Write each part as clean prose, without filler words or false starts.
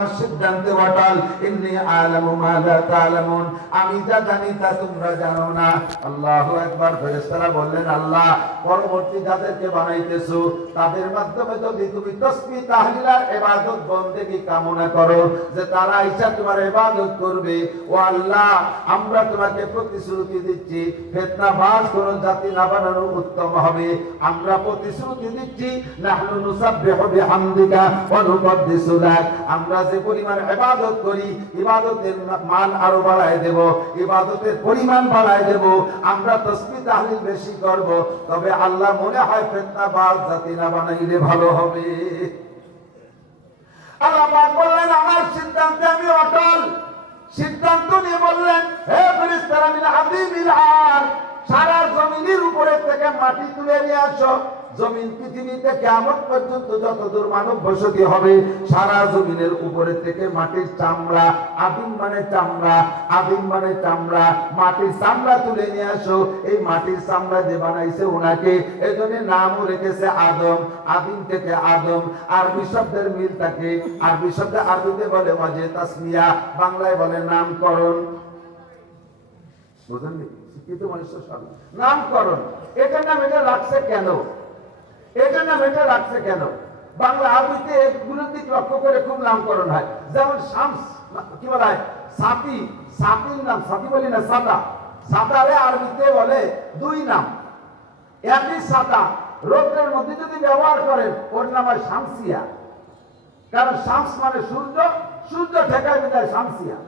সিদ্ধান্তে অটল। ইন্নী আ'লামু মা লা তা'লামুন, আমি যা জানি তা তোমরা জানো না। আল্লাহু আকবার। ফেরেশতারা বললেন, আল্লাহ, পরবর্তী যাদেরকে বানাইতেছো তাদের মাধ্যমে যদি তুমি তাসবিহ তাহলিল আর ইবাদত বন্দেগী কামনা করো যে তারা আইসা তোমার ইবাদত করবে, ও আল্লাহ, আমরা তোমাকে প্রতিশ্রুতি দিচ্ছি ফিতনাবাজ কোন জাতি না বানানো উত্তম হবে। আমরা প্রতিশ্রুতি দিচ্ছি নাহনু নুসাব্বিহু বিহামদিকা ওয়া নুকদ্দিসু লাক, আমরা যে পরিমাণ ইবাদত করি ইবাদতের মান আরো বাড়ায় দেব, ইবাদতের পরিমাণ বাড়ায় দেব, আমরা তাসবিহ তাহলিল বেশি করব। তবে আল্লাহ মনে হয় ফিতনাবাজ জাতি না বানাইলে ভালো হবে। আল্লাহ পাক বললেন, আমার সিদ্ধান্তে আমি অটল। সিদ্ধান্ত নিয়ে বললেন, হে ফেরেশতারা, মিন আযীমিল আর, সারা জমিনের উপরে থেকে মাটি তুলে নিয়ে আসো। জমিন পৃথিবীতে কিয়ামত পর্যন্ত যতদূর মানব বসতি হবে সারা জমিনের উপরে থেকে মাটির চামড়া, আদিম মানে চামড়া, আদিম মানে চামড়া, মাটির চামড়া তুলে নিয়ে আসো। এই মাটির চামড়া দিয়ে বানাইছে ওনাকে, এজন্য নামও রেখেছে আদম, আদিম থেকে আদম। আরবি শব্দের মিল থাকে, আরবি শব্দে আরবিতে বলে ওয়াজে তাসমিয়া, বাংলায় বলে নামকরণ। বুঝলেন? শিক্ষিত মানুষের সব নামকরণ। এটার নাম এটা রাখছে কেন? এটার নাম এটা রাখছে কেন? বাংলা আরবিতে এগুলোর দিক লক্ষ্য করে খুব নামকরণ হয়। যেমন শামস, কি বলা হয়? সাথী, সাথীর নাম সাথী বলি না, সাদা। সাদারে আরবিতে বলে দুই নাম। একই সাদা রৌদ্রের মধ্যে যদি ব্যবহার করেন ওর নাম হয় শামসিয়া, কারণ শামস মানে সূর্য, সূর্য ঠেকায় বিদায় শামসিয়া।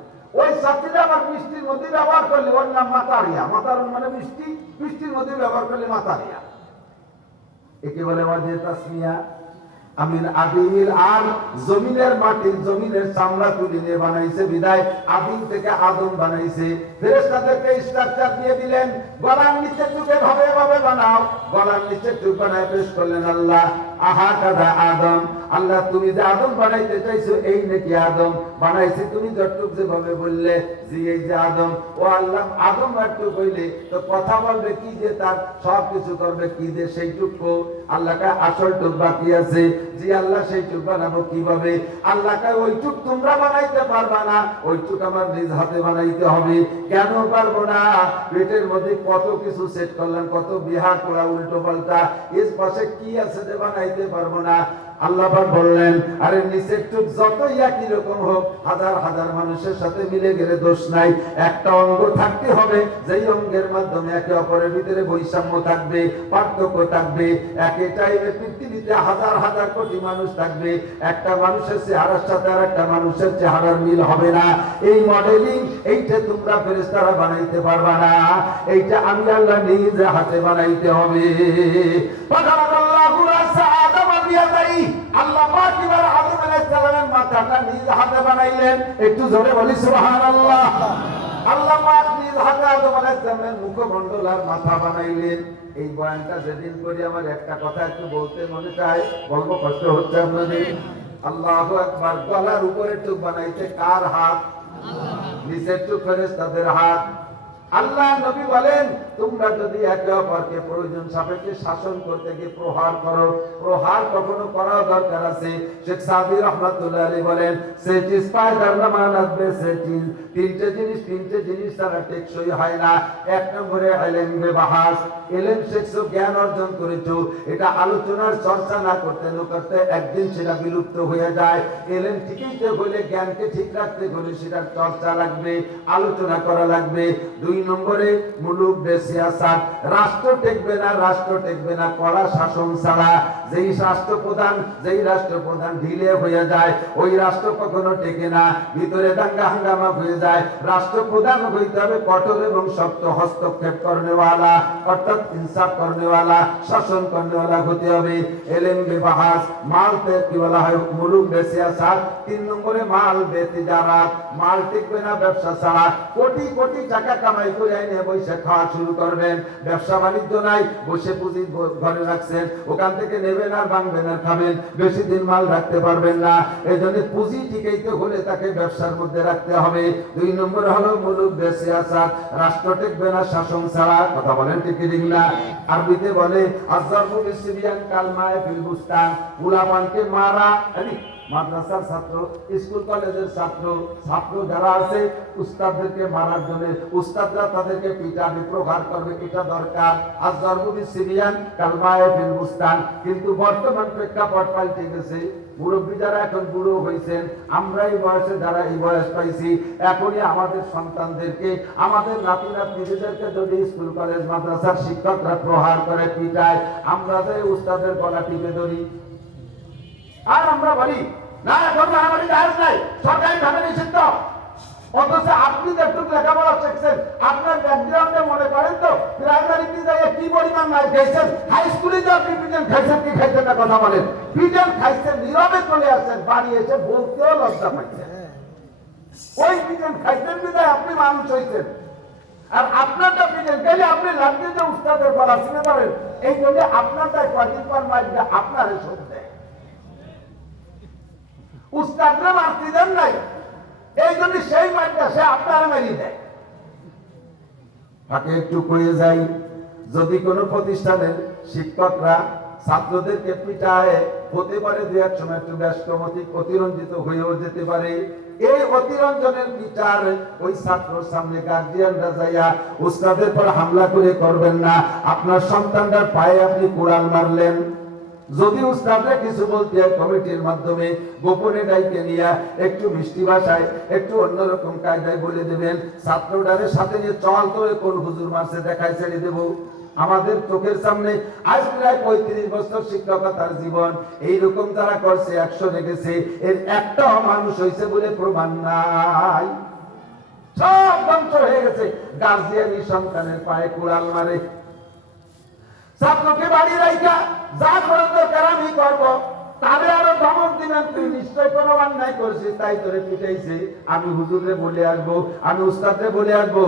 ওই সাথীটা আবার বৃষ্টির মধ্যে ব্যবহার করলে ওর নাম মাতারিয়া, মাতারুন মানে বৃষ্টি, বৃষ্টির মধ্যে ব্যবহার করলে মাতারিয়া। একে বলে ওয়াজে তাসমিয়া। আমিন আদিমিল আর, জমিনের মাটি, জমিনের চামড়া তুলে নিয়ে বানাইছে বিদায় আদিম থেকে আদম বানাইছে। ফেরেশতাদেরকে স্ট্রাকচার দিয়ে দিলেন, গলার নিচে টুকে ভাবে ভাবে বানাও। গলার নিচে টুক বানায় পেশ করলেন আল্লাহ। আহা কাদা আদম, আল্লাহ তুমি যে আদম বানাইতে চাইছো এই নাকি আদম বানাইছি তুমি যতটুক যেভাবে বললে, জি এই যে আদম। ও আল্লাহ, আদম একটু কইলে তো কথা বলবে কি যে তার সব কিছু করবে কি যে সেইটুকু? আল্লাহকে আসল টুক বাকি আছে। জি আল্লাহ, সেইটুক বানাবো কিভাবে? আল্লাহকে ওইটুক তোমরা বানাইতে পারবা না, ওইটুক আমার নিজ হাতে বানাইতে হবে। কেন পারবো না? পেটের মধ্যে কত কিছু সেট করলেন, কত বিহার করা উল্টো পাল্টা, এর পাশে কি আছে যে বানাইতে পারবো না? আল্লাহ পাক বললেন, আরে নিচের টুক যতই একই রকম হোক, হাজার হাজার মানুষের সাথে মিলে গেলে দোষ নাই। একটা অঙ্গ থাকতে হবে যেই অঙ্গের মাধ্যমে একে অপরের ভিতরে বৈষম্য থাকবে, পার্থক্য থাকবে। একই টাইমে পৃথিবীতে হাজার হাজার কোটি মানুষ থাকবে, একটা মানুষের চেহারার সাথে আর একটা মানুষের চেহারার মিল হবে না। এই মডেলিং, এইটা তোমরা ফেরেশতারা বানাইতে পারবা না, এইটা আমি আল্লাহ নিজে হাতে বানাইতে হবে। আল্লাহ পাক এবার আদম আলাইহিস সালামের মাথাটা নিজ হাতে বানাইলেন। একটু জোরে বলি সুবহানাল্লাহ। আল্লাহ পাক নিজ হাতে আদম আলাইহিস সালামের মুখমণ্ডল আর মাথা বানাইলেন। এই বয়ানটা যেদিন করি আমার একটা কথা একটু বলতে মনে চায়, বলবো, কষ্ট হচ্ছে আপনাদের? আল্লাহু আকবার। গলার উপরে টুক বানাইতে কার হাত? নিচের টুক ফেরেশতাদের হাত। আল্লাহ নবী বলেন, তোমরা যদি একে অপরকে প্রয়োজন সাপেক্ষে শাসন করতে গিয়ে প্রহার করো, প্রহার কখনো করা দরকার আছে। শেখ সাদি রহমাতুল্লাহ আলাইহি বলেন, সে চিজ পায়দার না মানাবে সে চিজ, তিনটে জিনিস তারা টেকসই হয় না। এক নম্বরে ইলম বাহাস, ইলম শিখছো, জ্ঞান অর্জন করেছো, এটা আলোচনার চর্চা না করতে না করতে একদিন সেটা বিলুপ্ত হয়ে যায়। ইলম ঠিকই হলে জ্ঞানকে ঠিক রাখতে হলে সেটার চর্চা লাগবে, আলোচনা করা লাগবে। দুই নম্বরে মুলুক সিয়াসাত, রাষ্ট্র টেকবে না, রাষ্ট্র টেকবে না কড়া শাসন ছাড়া। যেই রাষ্ট্রপ্রধান ঢিলে হয়ে যায় ওই রাষ্ট্র কখনো টেকে না, ভিতরে দাঙ্গা হাঙ্গামা হয়ে যায়। রাষ্ট্রপ্রধান হইতে হবে কঠোর এবং শক্ত হস্তক্ষেপ করনেওয়ালা, অর্থাৎ ইনসাফ করনেওয়ালা, শাসন করনেওয়ালা হতে হবে। ইলম বাহাস, মাল তে কি বলা হয়, মুলুক সিয়াসাত। তিন নম্বরে মাল তিজারাত, মাল টিকবে না ব্যবসা ছাড়া। কোটি কোটি টাকা কামাই করে এনে বসে খাওয়া শুরু করবেন, ব্যবসা বাণিজ্য নাই, বসে পুঁজি ঘরে রাখছেন, ওখান থেকে নেবেন আর ভাঙবেন আর খাবেন, বেশি দিন মাল রাখতে পারবেন না। এই জন্য পুঁজি টিকাইতে হলে তাকে ব্যবসার মধ্যে রাখতে হবে। দুই নম্বর হলো মুলুক সিয়াসাত, রাষ্ট্র টেকবে না শাসন ছাড়া। কথা বলেন ঠিক কি না? আরবিতে বলে আযযারবু বিসবিয়ান কালমায়ে ফিল বুস্তান, উলামানকে মারা মাদ্রাসার ছাত্র, স্কুল কলেজের ছাত্র, ছাত্র যারা আছে উস্তাদদেরকে মারার জন্য উস্তাদরা তাদেরকে পিটাবে, প্রহার করবে, এটা দরকার। আজ জরবুবি সিবিয়ান কালমায়ে ফিল বুস্তান। কিন্তু বর্তমান প্রেক্ষাপট পাল্টে গেছে। মুরব্বী যারা এখন বুড়ো হয়েছেন, আমরা এই বয়সে যারা এই বয়স পাইছি, এখনই আমাদের সন্তানদেরকে, আমাদের নাতি নাতনিদেরকে যদি স্কুল কলেজ মাদ্রাসার শিক্ষকরা প্রহার করে, পিটায়, আমরা যে উস্তাদের গলা টিপে ধরি আর আমরা বলি না এখন মারামারি জায়েজ নাই, সরকারি ভাবে নিষিদ্ধ। অথচ আপনি যেটুকু লেখাপড়া শিখছেন, আপনার ব্যাকগ্রাউন্ডে মনে করেন তো প্রাইমারিতে যাইয়ে কি পরিমাণ মার খাইছেন, হাই স্কুলে যে আপনি পিটেন খাইছেন কি খাইছেন না কথা বলেন। পিটেন খাইছেন, নীরবে চলে আসছেন, বাড়ি এসে বলতেও লজ্জা পাইছেন। ওই পিটেন খাইছেন বিদায় আপনি মানুষ হয়েছেন। আর আপনারটা পিটেন গেলে আপনি লাগতে যে উস্তাদের গলা চিনে পারেন, এই জন্য আপনারটাই কদিন পর মারবে আপনার শোধ দেয়। উস্তাদরা মারতে দেন নাই, এই জন্য সেই মারটা সে আপনারা মেরিয়ে দেয়। তাকে একটু কয়ে যাই, যদি কোনো প্রতিষ্ঠানের শিক্ষকরা ছাত্রদেরকে পিটায়, হতে পারে দু এক সময় একটু ব্যস্তমতিক অতিরঞ্জিত হয়েও যেতে পারে। এই অতিরঞ্জনের বিচার ওই ছাত্রর সামনে গার্জিয়ানরা যাইয়া উস্তাদের পর হামলা করে করবেন না। আপনার সন্তানটার পায়ে আপনি কোড়াল মারলেন, যদি উস্তাদরা কিছু বলতে হয় কমিটির মাধ্যমে গোপনে ডাইকে নিয়ে একটু মিষ্টি ভাষায় একটু অন্যরকম কায়দায় বলে দেবেন, ছাত্রটারের সাথে নিয়ে চল তো কোন হুজুর মারছে দেখায় ছেড়ে দেব। আমাদের চোখের সামনে আজ প্রায় 35 বছর শিক্ষকতার জীবন, এইরকম তারা করছে, 100 রেখেছে, এর একটাও মানুষ হয়েছে বলে প্রমাণ নাই। সব ধ্বংস হয়ে গেছে। গার্জিয়ানই সন্তানের পায়ে কুড়াল মারে। ছাত্রকে বাড়ি রাইখা যা করার দরকার আমি করবো, তাহলে আরো ধমক দিবেন, তুই নিশ্চয় কোনো অন্যায় করছিস তাই তোরে পিটাইছে, আমি হুজুরে বলে আসবো, আমি উস্তাদরে বলে আসবো,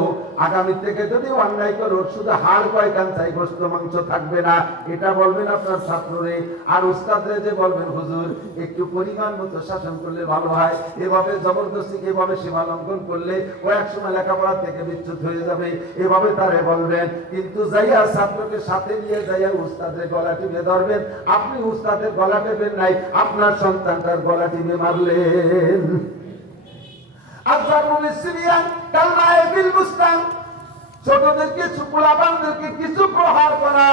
আগামী থেকে যদি অন্যায় করো শুধু হাড় কয়কান চাই, গোস্ত মাংস থাকবে না, এটা বলবেন আপনার ছাত্ররে। আর উস্তাদরে যে বলবেন হুজুর একটু পরিমাণ মতো শাসন করলে ভালো হয়, এভাবে জবরদস্তি এভাবে সীমা লঙ্ঘন করলে ও একসময় লেখাপড়া থেকে বিচ্যুত হয়ে যাবে, এভাবে তারে বলবেন। কিন্তু যাইয়া ছাত্রকে সাথে নিয়ে যাইয়া উস্তাদের গলা টিপে ধরবেন, আপনি উস্তাদের গলা টেপেন নাই, আপনার সন্তানটার গলা টিপে মারলেন। ছোটদেরকে পোলাপানদেরকে কিছু প্রহার করা,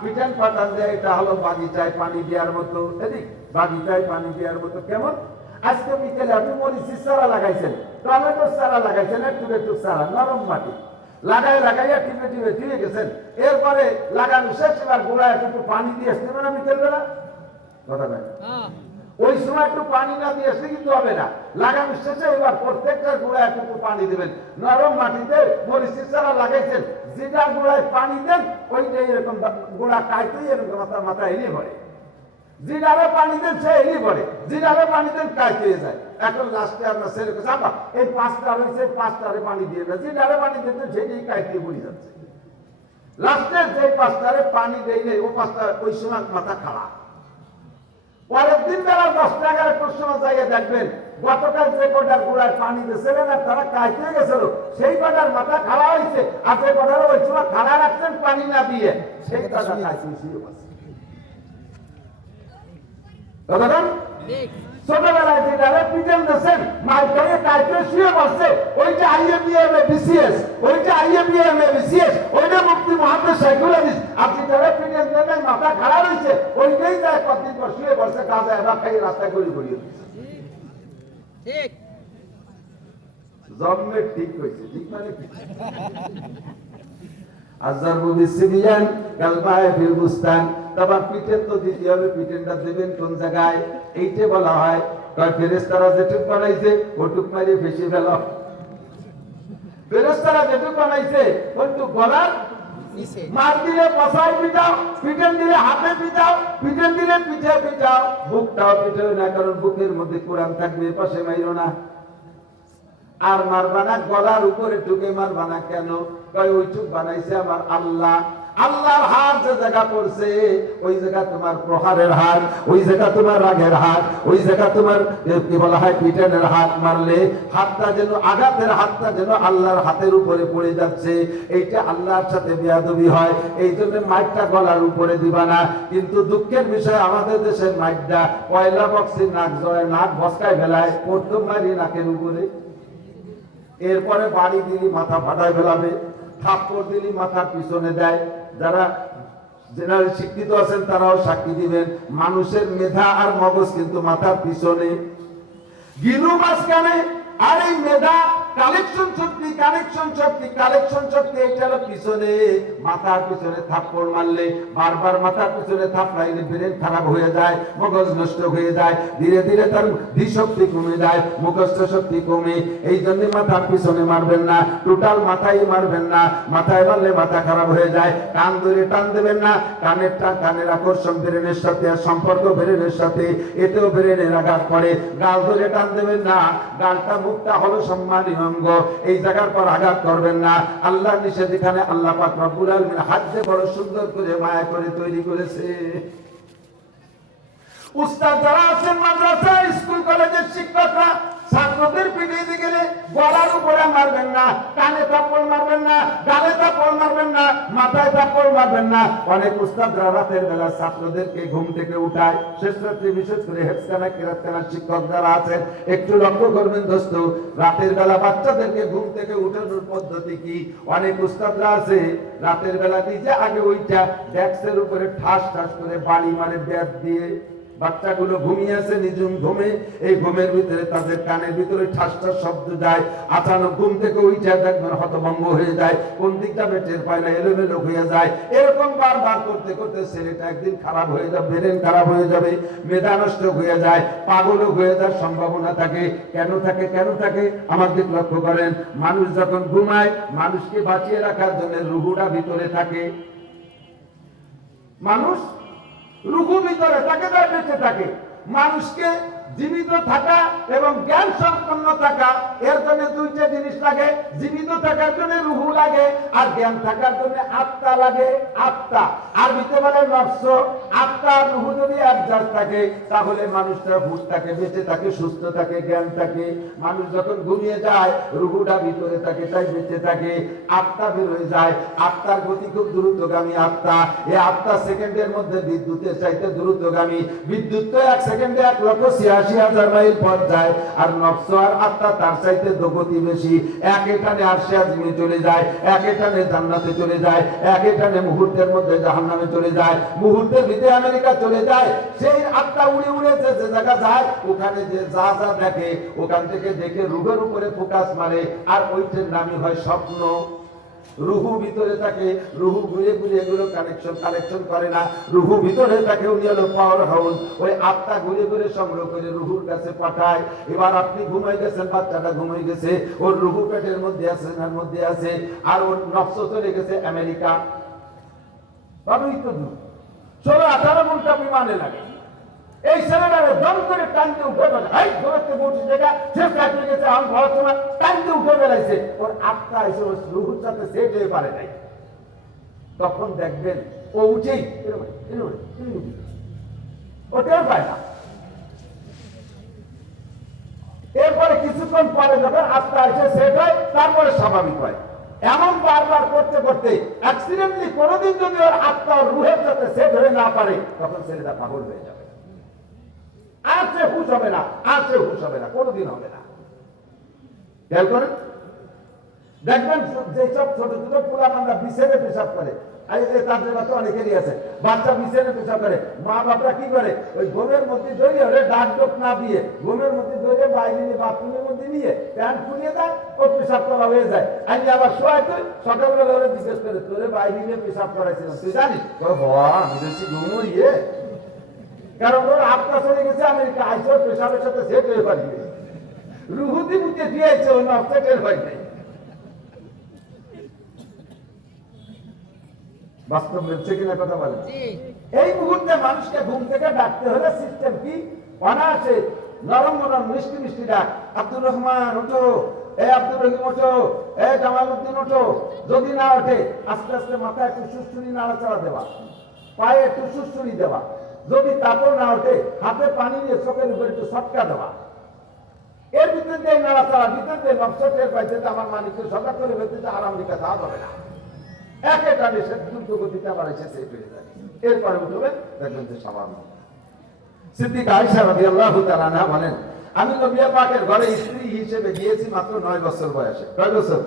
পিটান পাটান দেয়, এটা হলো বাগিচায় পানি দেওয়ার মতো। এদিক বাগিচায় পানি দেওয়ার মতো কেমন? আজকে বিকেলে আপনি মরিচের চারা লাগাইছেন, টমেটোর চারা লাগাইছেন, একটু একটু চারা নরম মাটি লাগাইয়া টিপে টিপে দিয়ে গেছেন। এরপরে লাগানো শেষ, এবার গোড়ায় একটু পানি দিয়ে আসতে না বিকেল বেলা, কথা নাই। ওই সময় একটু পানি না দিয়ে আসলে কিন্তু হবে না। লাগানো শেষে এবার প্রত্যেকটা গোড়ায় একটু পানি দেবেন। নরম মাটিতে মরিচের চারা লাগাইছেন, যেটা গোড়ায় পানি দেন ওইটাই এরকম গোড়া কাইতেই এরকম মাথা এড়িয়ে পড়ে। জিরারে পানি দেন সে এড়িয়ে পড়ে, জিরারে পানি দেন কাইতে যায়। এখন লাস্টে আমরা ছেলে চাপা এই 5টা রয়েছে, 5টারে পানি দিয়ে দেয়, জিরারে পানি দিতে সেটাই কাইতে পড়ে যাচ্ছে। লাস্টে যে 5টারে পানি দেয় ও 5টা ওই সময় মাথা খারাপ। পরের দিন বেলা 10-11টার সময় যাইয়ে দেখবেন গতকাল যে কটার গোড়ায় পানি দিয়েছিলেন আর তারা কাইতে গেছিল, সেই কটার মাথা খাড়া হয়েছে, আর যে কটার ওই সময় খাড়া রাখছেন পানি না দিয়ে সেই কটা কাইতে শুরু করছে। ছোটবেলায় যেটা পিটেন দিয়েছেন মার খেয়ে কাইতে শুয়ে বসছে, ওইটা IMBA BCS, ওইটা IMBA BCS, ওইটা মুফতি মুহাম্মদ শাইখুল হাদিস। আপনি যারা পিটেন দেন মাথা খাড়া রয়েছে, ওইটাই যায় কতদিন পর শুয়ে বসছে, গাঁজা এবার খাইয়ে রাস্তায় গড়ি গড়িয়ে ঠিক জন্মে ঠিক হয়েছে, ঠিক মানে পিটেন তো দিতে হবে, পিটেনটা দেবেন কোন জায়গায়? এইটা বলা হয় ফেরেশতারা যেটুক বানাইছে ওটুক মারি ফেসে ফেল। ফেরেশতারা যেটুক বানাইছে ওটুক গলার মার দিলে পছায় পিটাও, পিটেন দিলে হাতে পিটাও, পিটেন দিলে পিঠে পিটাও, বুকটাও পিটাও না, কারণ বুকের মধ্যে কোরআন থাকবে, পাশে মাইরো না। আর মারবানা গলার উপরে ঢুকে মারবানা কেন? ওইটুক বানাইছে আমার আল্লাহ। আল্লাহর হাত যে জায়গা পড়ছে ওই জায়গা তোমার প্রহারের হাত, ওই জায়গা তোমার রাগের হাত, ওই জায়গা তোমার কি বলা হয় পিটানের হাত মারলে হাতটা যেন আঘাতের হাতটা যেন আল্লাহর হাতের উপরে পড়ে যাচ্ছে, এইটা আল্লাহর সাথে বেয়াদবি হয়। এই জন্য মাইকটা গলার উপরে দিবা না। কিন্তু দুঃখের বিষয় আমাদের দেশের মাইকটা পয়লা বক্সে নাক বসকায় ফেলায়, প্রথম মারি নাকের উপরে, এরপরে বাড়ি দিলি মাথা ফাটায় ফেলাবে, থাপ্পড় দিলি মাথার পিছনে দেয়। যারা জেনারেল শিক্ষিত আছেন তারাও সাক্ষী দিবেন, মানুষের মেধা আর মগজ কিন্তু মাথার পিছনে, গিলু মাঝখানে। আর এই মেধা কালেকশন শক্তি এটার পিছনে, মাথার পিছনে থাপ্পড় মারলে, বারবার মাথার পিছনে থাপড়াইলে ব্রেন খারাপ হয়ে যায়, মগজ নষ্ট হয়ে যায়, ধীরে ধীরে তার ধীশক্তি কমে যায়, মুখস্থ শক্তি কমে। এই জন্য মাথার পিছনে মারবেন না, টোটাল মাথায় মারবেন না। মাথায় মারলে মাথা খারাপ হয়ে যায়। কান ধরে টান দেবেন না, কানের আকর্ষণ ব্রেনের সাথে আর সম্পর্ক ব্রেনের সাথে, এতেও ব্রেনের আঘাত পড়ে। গাল ধরে টান দেবেন না, গালটা মুখটা হলো সম্মানীয় অঙ্গ, এই জায়গার পর আঘাত করবেন না। আল্লাহ নিষেধ, এখানে আল্লাহ পাক রব্বুল আলামিন হাত দিয়ে বড় সুন্দর করে মায়া করে তৈরি করেছে। উস্তাদ যারা আছেন মাদ্রাসা স্কুল কলেজের শিক্ষকরা, ছাত্রদের পিটিয়ে গেলে গলার উপরে মারবেন না, কানে থাপ্পড় মারবেন না, গালে থাপ্পড় মারবেন না, মাথায় থাপ্পড় মারবেন না। অনেক উস্তাদরা রাতের বেলা ছাত্রদেরকে ঘুম থেকে উঠায়, শেষ রাত্রে বিশেষ করে হেফজখানা কিরাতখানার শিক্ষক যারা আছেন একটু লক্ষ্য করবেন দোস্ত, রাতের বেলা বাচ্চাদেরকে ঘুম থেকে উঠানোর পদ্ধতি কি? অনেক উস্তাদরা আছে রাতের বেলা নিজে আগে ওইটা ডেস্কের উপরে ঠাস ঠাস করে বাড়ি মারে ব্যাট দিয়ে। বাচ্চাগুলো ঘুমিয়ে আছে নিজুম ঘুমে, এই ঘুমের ভিতরে তাদের কানের ভিতরে ঠাস ঠাস শব্দ যায়, আচানক ঘুম থেকে উঠে দেখবেন হতভম্ব হয়ে যায়, কোন দিকটা টের পায় না, এলোমেলো হয়ে যায়। এরকম বারবার করতে করতে ছেলেটা একদিন খারাপ হয়ে যাবে, ব্রেন খারাপ হয়ে যাবে, মেধা নষ্ট হয়ে যায়, পাগলও হয়ে যাওয়ার সম্ভাবনা থাকে। কেন থাকে? আমার দিক লক্ষ্য করেন, মানুষ যখন ঘুমায় মানুষকে বাঁচিয়ে রাখার জন্য রুহুটা ভিতরে থাকে। মানুষ রুহু ভিতরে থাকে, তাই বেঁচে থাকে। মানুষকে জীবিত থাকা এবং জ্ঞান সম্পন্ন থাকা, এর জন্য দুইটা জিনিস লাগে। জীবিত থাকার জন্য রুহু লাগে, আর জ্ঞান থাকার জন্য আত্মা লাগে। আত্মা আরবিতে বলে নফস। আত্মা আর রুহু যদি একজাত থাকে তাহলে মানুষটা হুঁশ থাকে, বেঁচে থাকে, সুস্থ থাকে, জ্ঞান থাকে। মানুষ যখন ঘুমিয়ে যায় রুহুটা ভিতরে থাকে, তাই বেঁচে থাকে। আত্মা বের হয়ে যায়, আত্মার গতি খুব দ্রুতগামী। আত্মা, এই আত্মা সেকেন্ডের মধ্যে বিদ্যুতের চাইতে দ্রুতগামী। বিদ্যুৎ তো 1 সেকেন্ডে 1,86,000 মাইল পথ যায়, আর নফস আর আত্মা তার চাইতে গতি বেশি। একে টানে আরশে আজিমে চলে যায়, একে টানে জান্নাতে চলে যায়, একে টানে মুহূর্তের মধ্যে জাহান্নামে চলে যায়, মুহূর্তের ভিতরে আমেরিকা চলে যায়। সেই আত্মা উড়ে উড়ে যে জায়গা যায়, ওখানে যে যা দেখে, ওখান থেকে দেখে রুহের উপরে ফোকাস মারে, আর ওইটার নামই হয় স্বপ্ন। রুহু ভিতরে থাকে, রুহু ঘুরে ঘুরে এগুলো কালেকশন করে না, রুহু ভিতরে থাকে, উনি হলো পাওয়ার হাউস। ওই আত্মা ঘুরে ঘুরে সংগ্রহ করে রুহুর কাছে পাঠায়। এবার আপনি ঘুমাই গেছেন, বাচ্চাটা ঘুমাই গেছে, ওর রুহু পেটের মধ্যে আছে, আর ওর নফস চলে গেছে আমেরিকা। ভালোই তো দূর, 16-18 ঘন্টা বিমানে লাগে। এই ছেলেটারে দম করে টানতে উঠে বেড়ায়, এই ঘরেতে বসে জায়গা শেষ কাটতে গেছে, আমার ঘরের সময় টানতে উঠে বেড়াইছে, ওর আত্মা এসে ওর রুহুর সাথে সেট হয়ে পারে নাই। তখন দেখবেন ও উঠেই ও টের পায় না। এরপরে কিছুক্ষণ পরে যখন আত্মা এসে সেট হয়, তারপরে স্বাভাবিক হয়। এমন বারবার করতে করতে অ্যাক্সিডেন্টলি কোনোদিন যদি ওর আত্মা রুহের সাথে সেট হয়ে না পারে, তখন ছেলেটা পাগল হয়ে যাবে। আর সে হুশ হবে না, কোনোদিন হবে না। খেয়াল করেন, দেখবেন যেসব ছোট ছোট পোলাপানরা বিছানে পেশাব করে, তাদের বাচ্চা অনেকেরই আছে, বাচ্চা বিছানে পেশাব করে, মা বাপরা কি করে, ওই ঘুমের মধ্যে ধরে ডাক ডোক না দিয়ে ঘুমের মধ্যে ধরে বাইরে নিয়ে বাথরুমের মধ্যে নিয়ে প্যান্ট খুলিয়ে দেয়, ওর পেশাব করা হয়ে যায়। আমি আবার শোয়াই তুই সকালবেলা ওরা জিজ্ঞেস করে, তোরে বাইরে নিয়ে পেশাব করাইছিলাম, তুই জানিস? আমি বলছি ঘুমোইয়ে, কারণ ওর আত্মা চলে গেছে আমেরিকা, আইসো পেশাবের সাথে সেট হয়ে পারবে, রুহুদি মুখে দিয়েছে, ওর নফসে টের হয় নাই। বাস্তব হচ্ছে কিনা কথা বলেন? এই মুহূর্তে মানুষকে ঘুম থেকে ডাকতে হলে সিস্টেম কি? অনায়াসে নরম নরম মিষ্টি মিষ্টি ডাক, আব্দুর রহমান ওঠো, আব্দুর রহিম ওঠো, জামালউদ্দিন ওঠো। যদি না ওঠে আস্তে আস্তে মাথায় একটু সুস্থুনি নাড়াচাড়া দেওয়া, পায়ে একটু সুস্থুনি দেওয়া। যদি তারপর না ওঠে হাতে পানি নিয়ে চোখের উপরে একটু সটকা দেওয়া। এর ভিতর দিয়ে নাড়াচাড়া, ভিতর দিয়ে নকশটের পাইছে আমার মালিককে সজাগ করে ফেলতে আরাম দিকে দেওয়া যাবে না। একটা দেশের দ্রুত গতিতে আবার এসেছে ফিরে যাবে। এরপরে উঠবে দেখবেন যে সামান্য। সিদ্দিকা আয়েশা রাদিয়াল্লাহু তাআলা আনহা বলেন, আমি নবী পাকের ঘরে স্ত্রী হিসেবে গিয়েছি মাত্র 9 বছর বয়সে। কয় বছর?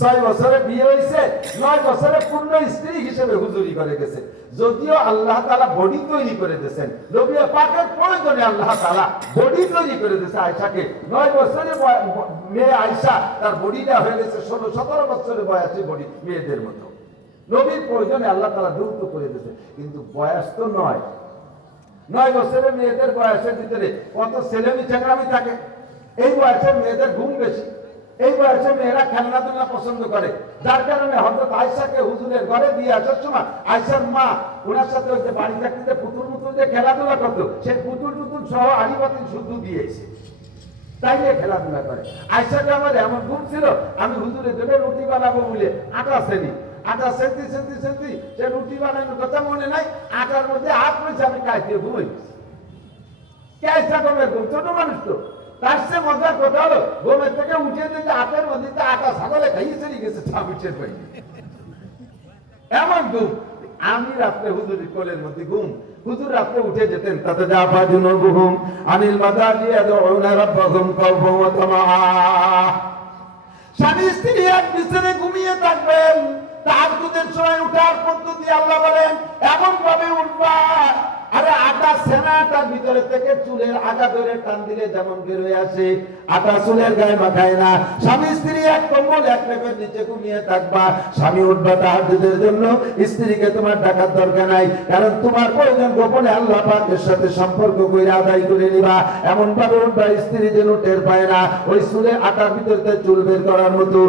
6 বছরে বিয়ে হয়েছে, 9 বছরে পূর্ণ স্ত্রী হিসেবে হুজুরি করে গেছে। যদিও আল্লাহ তাআলা বডি তৈরি করে দিয়েছেন, নবী পাকের প্রয়োজনে আল্লাহ তাআলা বডি তৈরি করে দিয়েছে আয়েশাকে। 9 বছরের মেয়ে আয়েশা, তার বডিটা হয়ে গেছে 16-17 বছরের বয়সে বডি মেয়েদের মতো। নবীর প্রয়োজনে আল্লাহ তাআলা দ্রুত করে দিয়েছে, কিন্তু বয়স তো 9 বছরের মেয়েদের বয়সের ভিতরে কত ছেলেমি চ্যাংড়ামি থাকে। এই বয়সের মেয়েদের ঘুম বেশি, এই বয়সে মেয়েরা খেলনাধুলা পছন্দ করে, যার কারণে হযরত আয়েশাকে হুজুরের ঘরে দিয়ে আসার সময় আয়েশার মা ওনার সাথে ওই যে বাড়ি থাকতে যে পুতুল মুতুল যে খেলাধুলা করতো, সেই পুতুল টুতুল সহ আড়িবাতি শুদ্ধ দিয়েছে, তাই নিয়ে খেলাধুলা করে। আয়েশাকে আমার এমন ঘুম ছিল, আমি হুজুরের জন্য রুটি বানাবো বলে আটা সেন্তি সে রুটি বানানোর কথা মনে নাই, আটার মধ্যে হাত রয়েছে, আমি কাইতে ঘুমাই ঘুম। ছোট মানুষ তো, তার সে মজার কথা হলো ঘুমের থেকে উঠে দিতে হাতের মধ্যে আটা ছাগলে খাইয়ে চলে গেছে ছাবিটের পাই। এমন ঘুম। আমি রাত্রে হুজুরের কোলের মধ্যে ঘুম, হুজুর রাত্রে উঠে যেতেন, তাতে জাফা জুনুবুহুম আনিল মাদাজি ইয়াদউনা রাব্বাহুম খাওফান ওয়া তামাআ। স্বামী স্ত্রী এক বিছানায় ঘুমিয়ে থাকবেন, তাহাজ্জুদের সময় উঠার পদ্ধতি আল্লাহ বলেন এমন ভাবে উঠবা, আরে আটা সেনাটার ভিতরে থেকে চুলের আগা ধরে টান দিলে যেমন বের হয়ে আসে, আটা চুলের গায়ে মাখায় না। স্বামী স্ত্রী এক কম্বল এক লেপের নিচে ঘুমিয়ে থাকবা। স্বামী উঠবা তাহাজ্জুদের জন্য, স্ত্রীকে তোমার ডাকার দরকার নাই, কারণ তোমার প্রয়োজন গোপনে আল্লাহ পাকের সাথে সম্পর্ক করে আদায় করে নিবা। এমন ভাবে উঠবা স্ত্রী যেন টের পায় না, ওই চুলে আটার ভিতরে চুল বের করার মতো।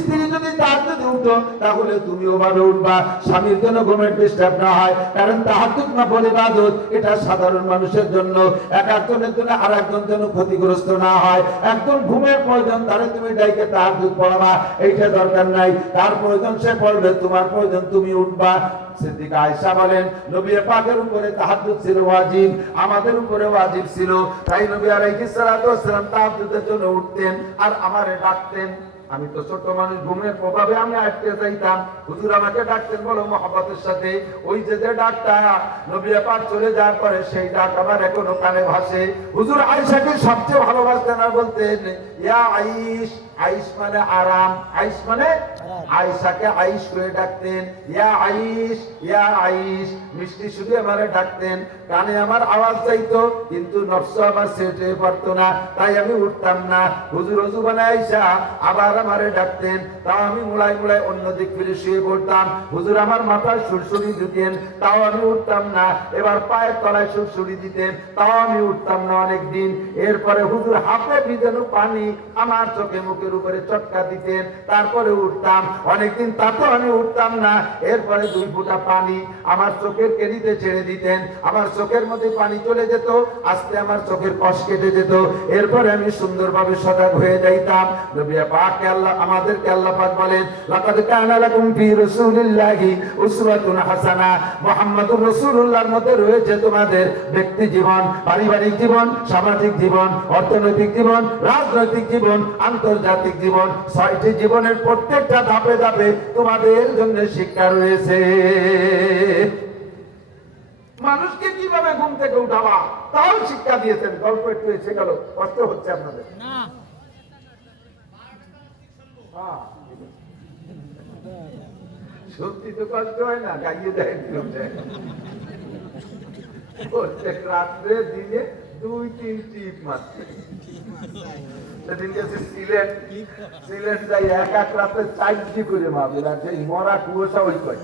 স্ত্রী যদি তাহাজ্জুদে উঠো তাহলে তুমিও ভাবে উঠবা, স্বামীর জন্য ঘুমের ডিস্টার্ব না হয়, কারণ তাহাজ্জুদ না বলে ইবাদত, এটা সাধারণ মানুষের জন্য, এক একজনের জন্য আর একজন যেন ক্ষতিগ্রস্ত না হয়। একজন ঘুমের প্রয়োজন, তাহলে তুমি ডাইকে তাহাজ্জুদ পড়াবা, এইটা দরকার নাই। তার প্রয়োজন সে পড়বে, তোমার প্রয়োজন তুমি উঠবা। সিদ্দিকা আয়েশা বলেন, নবী পাকের উপরে তাহাজ্জুদ ছিল ওয়াজিব, আমাদের উপরে ওয়াজিব ছিল। তাই নবী আলাইহিস সালাতু ওয়াস সালাম তাহাজ্জুদের জন্য উঠতেন আর আমারে ডাকতেন। আমি তো ছোট মানুষ, ঘুমের প্রভাবে আমি আটকে যাইতাম, হুজুর আমাকে ডাকতেন বলো মহব্বতের সাথে। ওই যে ডাকটা নবী পাক চলে যাওয়ার পরে সেই ডাক আমার এখনো কানে ভাসে। হুজুর আয়েশাকে সবচেয়ে ভালোবাসতেন আর বলতেন ইয়া আইশ। আইশ মানে আরাম, আইশ মানে আয়েশাকে আইশ করে ডাকতেন, ইয়া আইশ ইয়া আইশ। মিষ্টি সুরে আমারে ডাকতেন, কানে আমার আওয়াজ যাইতো, কিন্তু নফস আমার সেটে পারতো না, তাই আমি উঠতাম না। হুজুর ওযু বানায় আয়েশা আবার আমারে ডাকতেন, তাও আমি মুড়ায় মুড়ায় অন্যদিক ফিরে শুয়ে পড়তাম। হুজুর আমার মাথায় সুরসুরি দিতেন, তাও আমি উঠতাম না। এবার পায়ের তলায় সুরসুরি দিতেন, তাও আমি উঠতাম না অনেক দিন। এরপরে হুজুর হাতে ভিজানো পানি আমার চোখে মুখের উপরে চটকা দিতেন, তারপরে উঠতাম অনেকদিন, তাতেও আমি উঠতাম না। এরপরে 2 ফোঁটা পানি আমার চোখের কেরিতে ছেড়ে দিতেন, আমার চোখের মধ্যে পানি চলে যেত, আস্তে আমার চোখের কষ কেটে যেত। এরপরে আমি সুন্দরভাবে সজাগ হয়ে যাইতাম। নবী পাক আল্লাহ আমাদেরকে আল্লাহ পাক বলেন, লাকাদ কানা লাকুম ফি রাসূলিল্লাহি উসওয়াতুন হাসানা। মুহাম্মদুর রাসূলুল্লাহর মধ্যে রয়েছে তোমাদের ব্যক্তি জীবন, পারিবারিক জীবন, সামাজিক জীবন, অর্থনৈতিক জীবন, রাজনৈতিক জীবন, আন্তর্জাতিক জীবন, 6টি জীবনের প্রত্যেকটা ধাপে ধাপে তোমাদের জন্য শিক্ষা রয়েছে। মানুষকে কিভাবে ঘুম থেকে উঠাবা তাও শিক্ষা দিয়েছেন। গল্প একটু এসে গেল, কষ্ট হচ্ছে আপনাদের না? সত্যি তো কষ্ট হয় না, গাইয়ে দেয় প্রত্যেক রাত্রে দিনে 2-3 টিপ মারছে। সেদিন গেছে সিলেট যাই, এক রাত্রে 4টি করে মারবে, আর সেই মরা কুয়াশা ওই কয়,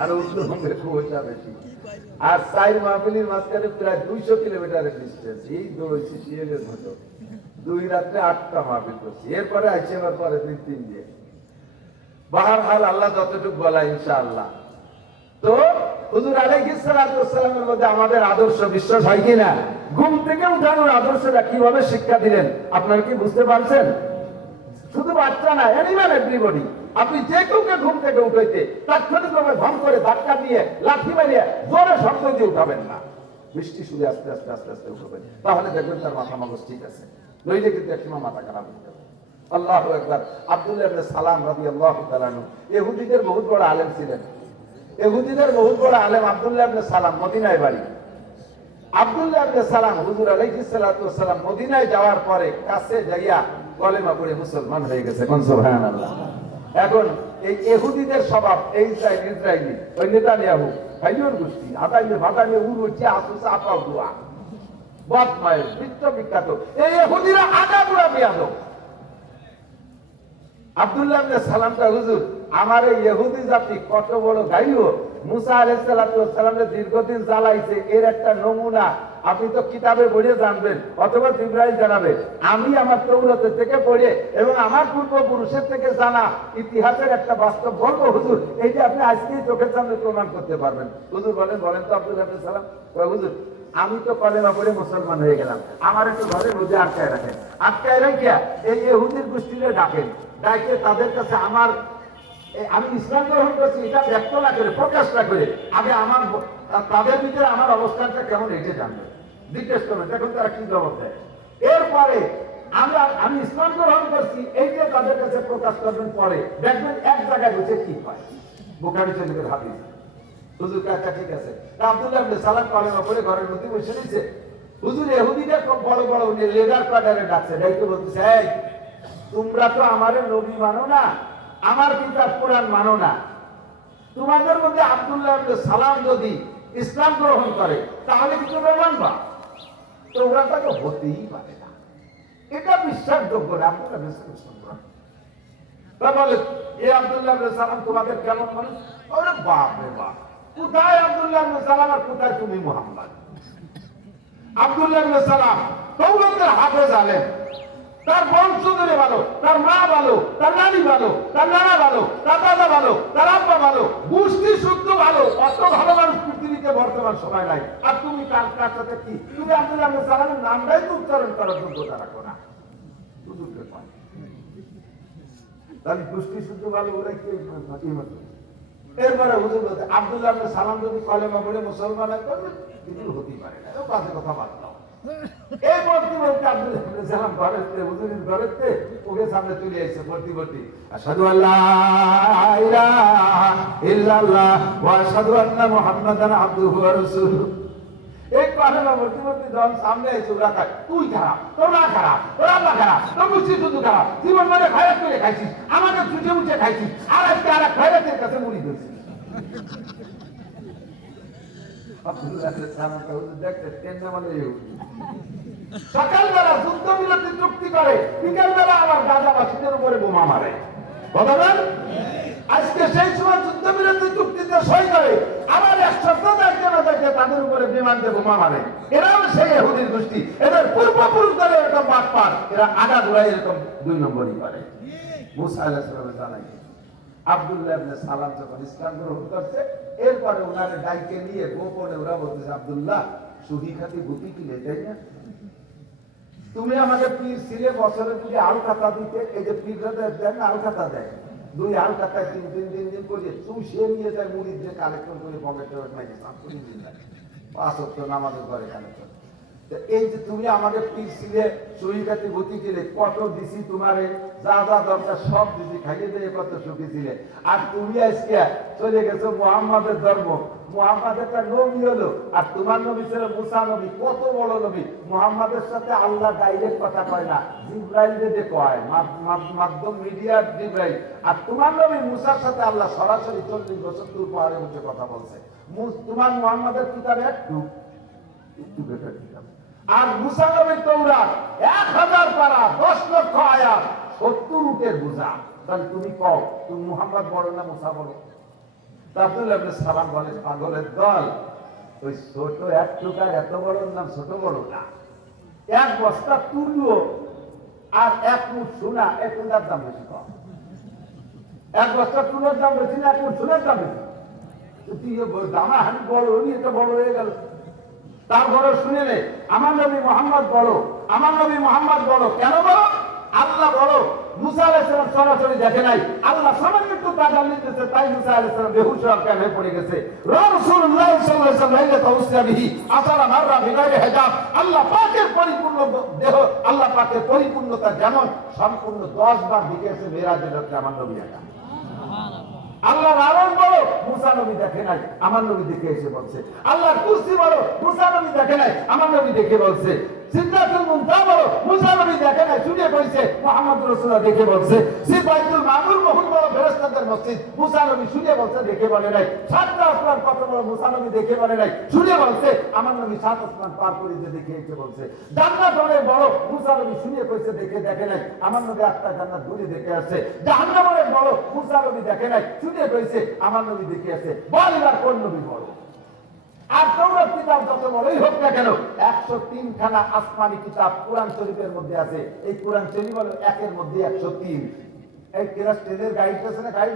আর উত্তরবঙ্গের কুয়াশা বেশি। আর 4 মাহফিলের মাঝখানে প্রায় 200 কিলোমিটারের ডিস্টেন্স। এই দৌড়ছি শিয়ালের মতো, 2 রাত্রে 8টা মাহফিল করছি। এরপরে আইসি আমার পরে 3 দিয়ে বাহার হাল আল্লাহ যতটুকু বলা ইনশাআল্লাহ। তো হুজুর আলাইহিস সালাতু ওয়াস সালামের মধ্যে আমাদের আদর্শ বিশ্বাস হয় কিনা? ঘুম থেকে উঠানোর আদর্শটা কিভাবে শিক্ষা দিলেন আপনারা কি বুঝতে পারছেন? শুধু বাচ্চা না, এনিম্যাল এভরিবডি। আপনি যে কাউকে ঘুম থেকে উঠাইতে তাৎক্ষণিকভাবে ভং করে ধাক্কা দিয়ে লাঠি মারিয়ে জোরে শব্দ দিয়ে উঠাবেন না, মিষ্টি সুরে আস্তে আস্তে আস্তে আস্তে উঠাবেন, তাহলে দেখবেন তার মাথা মগজ ঠিক আছে। নইলে কিন্তু একসময় মাথা খারাপ হয়ে যাবে। আল্লাহু আকবার। আব্দুল্লাহ ইবনে সালাম রাদিয়াল্লাহু তাআলা আনহু ইহুদিদের বহুত বড় আলেম ছিলেন। ইহুদিদের বহুত বড় আলেম আব্দুল্লাহ ইবনে সালাম, মদিনায় বাড়ি। আব্দুল্লাহ ইবনে সালাম হুজুর আলাইহিস সালাতু ওয়াস সালাম মদিনায় যাওয়ার পরে কাছে যাইয়া কলেমা পড়ে মুসলমান হয়ে গেছে। কোন সুবহানাল্লাহ। এখন এই ইহুদিদের স্বভাব এই ইসরায়েলি ওই নেতানিয়াহু ফাইলিয়র গোষ্ঠী আদাইলে ভাদাইলে উড়ুচি আসুস আপাও দোয়া বদমাইশ বিশ্ববিখ্যাত এই ইহুদিরা আগাগোড়া বেয়াদব। আব্দুল্লাহ ইবনে সালামটা হুজুর আমার এই ইহুদি জাতি কত বড় গাইও, মুসা আলাইহিস সালাতু ওয়াস সালামের দীর্ঘদিন জ্বালাইছে এর একটা নমুনা আপনি তো কিতাবে পড়ে জানবেন অথবা জিবরাইল জানাবে। আমি আমার তৌরাত থেকে পড়ে এবং আমার পূর্বপুরুষের থেকে জানা ইতিহাসের একটা বাস্তব বলবো হুজুর, এই যে আপনি আজকেই চোখের সামনে প্রমাণ করতে পারবেন। হুজুর বলেন তো আব্দুল্লাহ ইবনে সালাম, হুজুর আমি তো কলেমা পড়ে মুসলমান হয়ে গেলাম, আমার একটু ঘরের মধ্যে আটকায় রাখেন। আটকায় রাখিয়া এই ইহুদির গোষ্ঠীরে ডাকেন, ডাকে তাদের কাছে আমি ইসলাম গ্রহণ করছি এটা ব্যক্ত না করে প্রকাশ না করে আগে আমার তাদের ভিতরে আমার অবস্থানটা কেমন এটা জানবে, জিজ্ঞেস করবেন, দেখুন তারা কি জবাব দেয়। এরপরে আমি ইসলাম গ্রহণ করছি এইটা তাদের কাছে প্রকাশ করবেন, পরে দেখবেন এক জায়গায় বসে কি হয়। বুখারী শরীফের হাদিস। হুজুর কাকা ঠিক আছে। আব্দুল্লাহ ইবনে সালাম কলেমা পড়ে ঘরের মধ্যে বসে নিয়েছে। হুজুর ইহুদিরা খুব বড় বড় লেদার কোয়ার্টারে ডাকছে, ডাইকে বলতেছে এই তোমরা তো আমারে নবী মানো না, আমার কিতাব কোরআন মানো না, তোমাদের মধ্যে আব্দুল্লাহ ইবনে সালাম যদি ইসলাম গ্রহণ করে তাহলে কি তোমরা মানবা? তোমরা তাকে হতেই পারে না, এটা বিশ্বাসযোগ্য না, আপনারা বিশ্বাস করবেন। বলে এ আব্দুল্লাহ ইবনে সালাম তোমাদের কেমন মানুষ? ওরে বাপ রে বাপ, কোথায় আব্দুল্লাহ ইবনে সালাম আর কোথায় তুমি মুহাম্মদ? আব্দুল্লাহ ইবনে সালাম তৌরাতের হাফেজ আলেম, তার বংশ ধরে ভালো, তার মা ভালো, তার নানি ভালো, তার নানা ভালো, তার দাদা ভালো, তার আব্বা ভালো, গোষ্ঠী শুদ্ধ ভালো, অত ভালো মানুষ পৃথিবীতে বর্তমান সময় নাই। আর তুমি কার সাথে কি? তুমি আব্দুল্লাহ ইবনে সালামের নামটাই তো উচ্চারণ করার যোগ্যতা রাখো না। তাহলে গোষ্ঠী শুদ্ধ ভালো ওরা কি? এরপরে হুজুর বলতে আব্দুল্লাহ ইবনে সালাম যদি কলেমা পড়ে মুসলমান হয় তাহলে কিছু হতেই পারে না, বাজে কথা বাদ দাও। এই বলতে বলতে আব্দুল্লাহ ইবনে সালাম ঘরেতে হুজুরের ঘরেতে ওকে সামনে তুলে এসে বলতে আশহাদু আল্লা ইলাহা ইল্লাল্লাহ ওয়া আশহাদু আন্না মুহাম্মাদান আবদুহু ওয়া রাসূলুহু। এই কলেমা বলতে যখন সামনে এসে ওরা কয় তুই খারাপ, তোরা খারাপ, তোরা আল্লাহ খারাপ, তোর মুসলিম শুধু খারাপ, জীবন মানে খারাপ করে খাইছিস, আমাকে চুচে মুচে খাইছিস, আর আজকে আর এক খায়রাতের কাছে মুড়ি দিয়েছিস। সকালবেলা যুদ্ধ বিরতি চুক্তি করে, বিকালবেলা আবার গাজাবাসীদের উপরে বোমা মারে। কথা বলেন, আজকে সেই সময় যুদ্ধ বিরতি চুক্তিতে সই করে, আবার এক সপ্তাহ তাদের উপরে বিমান দিয়ে বোমা মারে। এরাও সেই ইহুদির গোষ্ঠী, এদের পূর্বপুরুষদের এরকম বাটপার, এরা আগাগোড়াই এরকম দুই নম্বরই করে। মুসা আলাইহিস সালাম জানাই আব্দুল্লাহ ইবনে সালাম যখন ইসলাম গ্রহণ করছে, এরপরে ওনারে ডাইকে নিয়ে গোপনে ওরা বলতেছে আব্দুল্লাহ সুহি খাতি গুটি কিনে, তাই না? তুমি আমাকে পীর ছিলে, বছরে যদি আল খাতা দিতে, এই যে পীররা দেন আল খাতা দেয়, দুই আল খাতায় তিন করে চুষিয়ে নিয়ে যায়, মুড়ি দিয়ে কালেকশন করে পকেটে পাঁচ ওয়াক্ত নামাজের ঘরে কালেকশন। এই যে তুমি আমাকে পীর ছিলে, সুহি খাতি গুটি কিনে, কত দিছি তোমারে, যা যা দরকার সব দিছি, খাইয়ে দিয়ে কত সুখী ছিলে। আর তুমি আজকে চলে গেছো মুহাম্মাদের ধর্ম, মুহাম্মাদেরটা নবী হলো, আর তোমার নবী ছিল মুসা নবী। কত বড় নবী! মুহাম্মাদের সাথে আল্লাহ ডাইরেক্ট কথা কয় না, জিবরাইল দিয়ে কয়, মাধ্যম মিডিয়ার জিবরাইল। আর তোমার নবী মুসার সাথে আল্লাহ সরাসরি 40 বছর দূর পাহাড়ে বসে কথা বলছে। তোমার মুহাম্মাদের কিতাবে একটু বেটার কিতাব। আর মুসা নবীর তৌরাত 1000 পারা, 10 লক্ষ আয়াত, 70 উটের বোঝা। তাহলে তুমি কও, তুমি মুহাম্মদ বড় না মুসা বড়? আব্দুল্লাহ ইবনে সালাম বলে পাগলের দল, ওই ছোট এক টুকার এত বড় নাম ছোট বড় না। এক বস্তা তুলো আর এক মুঠ সোনা, এক মুঠার দাম বেশি কম। এক বস্তা তুলোর দাম বেশি না, এক মুঠ সোনার দাম বেশি? তুই দামা হানি বড় হলি, এটা বড় হয়ে গেল। তারপরে শুনে নে, আমার নবী মুহাম্মদ বড়, আমার নবী মুহাম্মদ বড়। কেন বড়? আল্লাহ বড়। মুসা আলাইহিস সালাম সরাসরি দেখে নাই, আল্লাহ সামান্য একটু তাজাল নিতেছে, তাই মুসা আলাইহিস সালাম বেহুশ হয়ে পড়ে গেছে। রাসূলুল্লাহ সাল্লাল্লাহু আলাইহি ওয়াসাল্লাম লাইলাত উসরিহি আসারা মাররা বিগাইরি হিজাব। আল্লাহ পাকের পরিপূর্ণ দেহ, আল্লাহ পাকের পরিপূর্ণতা যেমন সম্পূর্ণ 10 বার দেখেছে মেরাজের রাতে আমার নবী একা। আল্লাহর আরশ বড়, মুসা নবী দেখে নাই, আমার নবী দেখে এসে বলছে। আল্লাহর কুরসি বড়, মুসা নবী দেখে নাই, আমার নবী দেখে বলছে। সিদরাতুল মুনতাহা বড়, মুসা নবী দেখে নাই, শুনে কইছে, মুহাম্মদ রাসূলুল্লাহ দেখে বলছে। সিদরাতুল মামুর মহল বড়, ফেরেশতাদের মসজিদ, মুসা নবী শুনে বলছে, দেখে বলে নাই। সাতটা আসমান কত বড়, মুসা নবী দেখে বলে নাই, শুনে বলছে। আমার নবী সাত আসমান পার করে যে দেখে এসে বলছে। জান্নাত অনেক বড়, মুসা নবী শুনে কইছে, দেখে দেখে নাই, আমার নবী আটটা জান্নাত ঘুরে দেখে আসছে। জাহান্নাম অনেক বড়, মুসা নবী দেখে নাই, শুনে কইছে, আমার নবী দেখে আসছে। বল এবার কোন নবী বড়? আর তাওরাত কিতাব যত বড়ই হোক না কেন, 103 খানা আসমানি কিতাব কোরআন শরীফের মধ্যে আছে। এই কোরআন শরীফ হলো একের মধ্যে 103। এই ক্লাস 10 এর গাইড আছে না, গাইড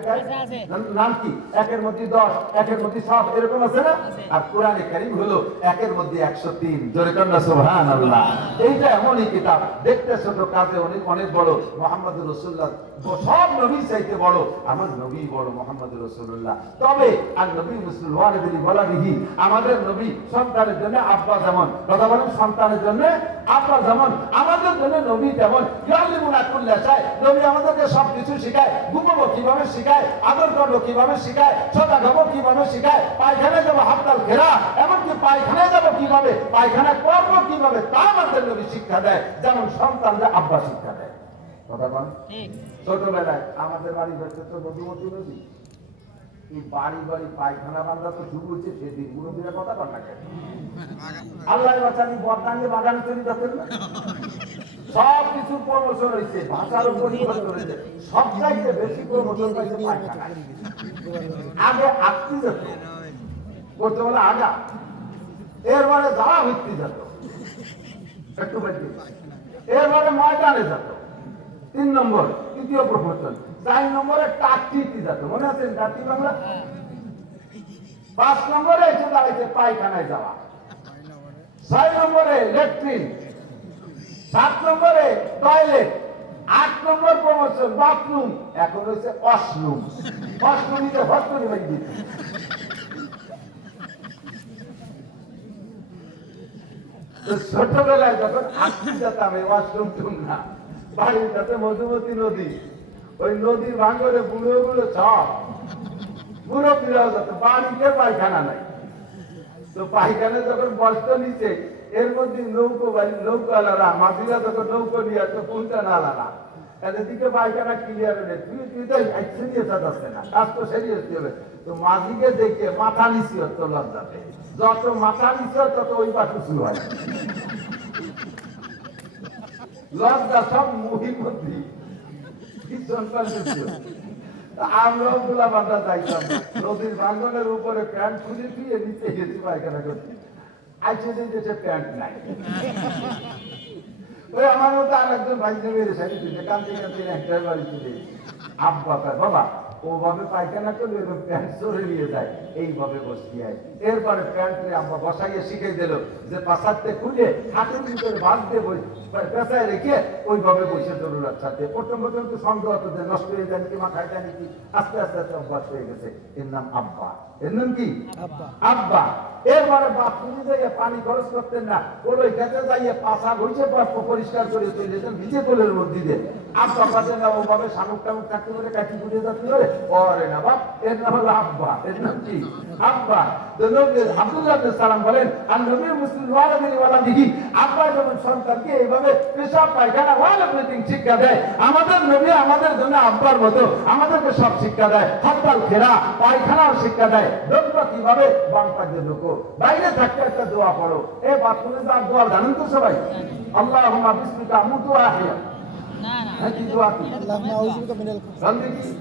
নাম কি? একের মধ্যে 10, একের মধ্যে 7, এরকম আছে না? আর কোরআনে কারীম হলো একের মধ্যে 103। জোরে কন্না সুবহানাল্লাহ। এইটা এমনই কিতাব, দেখতে ছোট, কাজে অনেক অনেক বড়। মুহাম্মদুর রাসূলুল্লাহ সব নবী চাইতে বড়, আমার নবী বড়, মুহাম্মদুর রাসূলুল্লাহ। তবে আর নবী মুসলিম ওয়ালিদি ওয়ালাদিহি, আমাদের নবী সন্তানের জন্য আব্বা যেমন, কথা বলেন, সন্তানের জন্য আব্বা যেমন, আমাদের জন্য নবী তেমন। ইয়ালিমুনা কুল্লা শাই, নবী আমাদেরকে সব কিছু শিখায়। ঘুমাবো কিভাবে শিখায়, আদর করবো কিভাবে শিখায়, সোজা খাবো কিভাবে শিখায়, পায়খানায় যাবো হাততাল ঘেরা, এমনকি পায়খানায় যাবো কিভাবে, পায়খানা করবো কিভাবে, তা আমাদের নবী শিক্ষা দেয়, যেমন সন্তানরা আব্বা শিক্ষা দেয়। কথা বল। ছোটবেলায় আমাদের বাড়ির কাছে তো মধুমতি নদী, এই বাড়ি বাড়ি পায়খানা বান্ধা তো শুরু হয়েছে সেদিন। মুরব্বীরা কথা বল না কেন? আল্লাহ বাঁচানি বদনাঙ্গে বাগানে চলে যাচ্ছেন না, সব কিছু প্রমোশন হয়েছে, ভাষারও পরিবর্তন হয়েছে, সব চাইতে বেশি প্রমোশন পাইছে পায়খানা। আগে আটটি যেত, করতে বলে আগা, এরপরে যাওয়া হইতে যেত একটু বেশি, এরপরে ময়দানে যেত 3 নম্বর, তৃতীয় প্রমোশন। 4 নম্বরে টাকটিতে যেত, মনে আছে জাতি বাংলা? 5 নম্বরে এসে দাঁড়াইছে পায়খানায় যাওয়া, 6 নম্বরে ল্যাট্রিন, 7 নম্বরে টয়লেট, 8 নম্বর প্রমোশন বাথরুম, এখন হচ্ছে ওয়াশরুম। ওয়াশরুমে হস্তরি বাড়ি দিতে। ছোটবেলায় যখন আটটি যেতাম, এই ওয়াশরুম টুম না, বাড়ির কাছে মধুমতি নদী, ওই নদীর ভাঙরে বুড়ো বুড়ো সব বুড়ো ফিরাও যেত, বাড়িতে পায়খানা নাই। তো পায়খানা যখন বস্ত নিচে, এর মধ্যে নৌকো নৌকালারা মাঝিরা যখন নৌকো নিয়ে আসতো, কোনটা নালারা এদিকে পায়খানা ক্লিয়ার নেই, তুই তো সিরিয়াস আসছে না, কাজ তো সিরিয়াস হবে। তো মাঝিকে দেখে মাথা নিচি হতো লজ্জাতে, যত মাথা নিচি তত ওই পাশে শুরু হয় লজ্জা, সব মুহিমতি ভীষণ কনফিউশন। আমরাও গোলা বাঁধা যাইতাম, নদীর ভাঙ্গনের উপরে প্যান্ট খুলে দিয়ে নিচে গেছি পায়খানা করতে। আইসে দেশে প্যান্ট নাই, ওই আমার মতো আর একজন ভাই জমিয়ে শাড়ি দিতে কাঁদতে কাঁদতে একটা বাড়ি চলে আব্বা বাবা ওভাবে পায়খানা করলে প্যান্ট সরে নিয়ে যায়, এইভাবে বসতে হয়। এরপরে প্যান্টে আব্বা বসাইয়ে শিখে দিল যে পাশাতে খুলে হাতের ভিতরে বাঁধ দিয়ে পেঁচায় রেখে ওইভাবে বসে জরুরাত সাথে। প্রথম প্রথম তো সন্দেহ হতো যে নষ্ট হয়ে যায় নাকি, মাথায় যায় নাকি, আস্তে আস্তে আস্তে অভ্যাস হয়ে গেছে। এর নাম আব্বা, এর নাম কি? আব্বা। এরপরে বাথরুমে যাইয়ে পানি খরচ করতেন না, ওই খেতে যাইয়ে পাশা ঘুষে পরিষ্কার করে চলে যেতেন ভিজে কোলের মধ্যে দিয়ে। আব্বা পাশে না ওভাবে শামুক টামুক থাকতে পারে, কাঠি ঘুরে যাচ্ছে করে ওরে না বাপ, এর নাম হলো আব্বা, এর নাম কি? আব্বা। আব্দুল্লাহ সালাম বলেন, আর নবী মুসলিম ওয়ালাদিহি, আব্বা যখন সন্তানকে এইভাবে পেশাব পায়খানা ওয়ালাদিহি শিক্ষা দেয়, আমাদের নবী আমাদের জন্য আব্বার মতো আমাদেরকে সব শিক্ষা দেয়। হাততাল ঘেরা, পায়খানাও শিক্ষা দেয়। দেখবা কিভাবে বাম পাশে ঢুকো, বাইরে থাকতে একটা দোয়া পড়ো। এই বাথরুমে যাওয়ার দোয়া জানেন তো সবাই? আল্লাহুম্মা বিসমিকা আমুতু ওয়া আহইয়া। কি দোয়া? আল্লাহুম্মা আউযু বিকা মিনাল খুবুসি।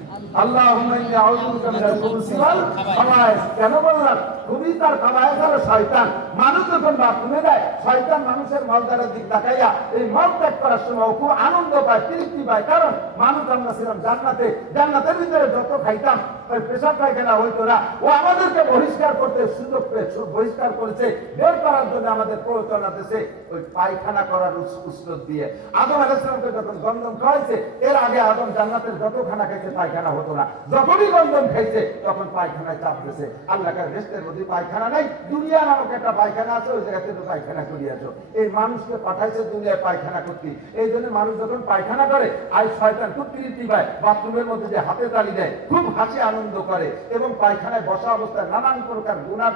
আল্লাহুম্মা ইন্নী আউযু বিকা মিনাল খুবুসি ওয়াল খাবায়েস। কেন বললাম? খুবই তার খাবায় হলো শয়তান। মানুষ যখন বাথরুমে যায়, শয়তান মানুষের মলদারের দিক তাকাইয়া এই মল ত্যাগ করার সময় খুব আনন্দ পায়, তৃপ্তি পায়। কারণ মানুষ আমরা ছিলাম জান্নাতে, জান্নাতের ভিতরে যত খাইতাম ওই পেশাব পায়খানা হইতো না। ও আমাদেরকে বহিষ্কার করতে সুযোগ পেয়ে বহিষ্কার করেছে, বের করার জন্য আমাদের প্রয়োজনা দিয়েছে ওই পায়খানা করার উৎসব দিয়ে। আদম আলাইহিস সালামকে যখন গন্ধম খাওয়াইছে, এর আগে আদম জান্নাতের যত খানা খাইছে পায়খানা হতো না। যখনই গন্ধম খাইছে তখন পায়খানায় চাপ দিয়েছে। আল্লাহকে রেস্টের মধ্যে পায়খানা নাই, দুনিয়া নামক একটা পায়খানা আছে, ওই জায়গাতে পায়খানা করিয়াছো। এই মানুষকে পাঠাইছে দুনিয়ায় পায়খানা করতে। এই জন্য মানুষ যখন পায়খানা করে আর শয়তান খুব তৃপ্তি পায়, বাথরুমের মধ্যে যে হাতে তালি দেয়, খুব হাসি আনন্দ করে এবং পায়খানায় বসা অবস্থায় নানান প্রকার গুনার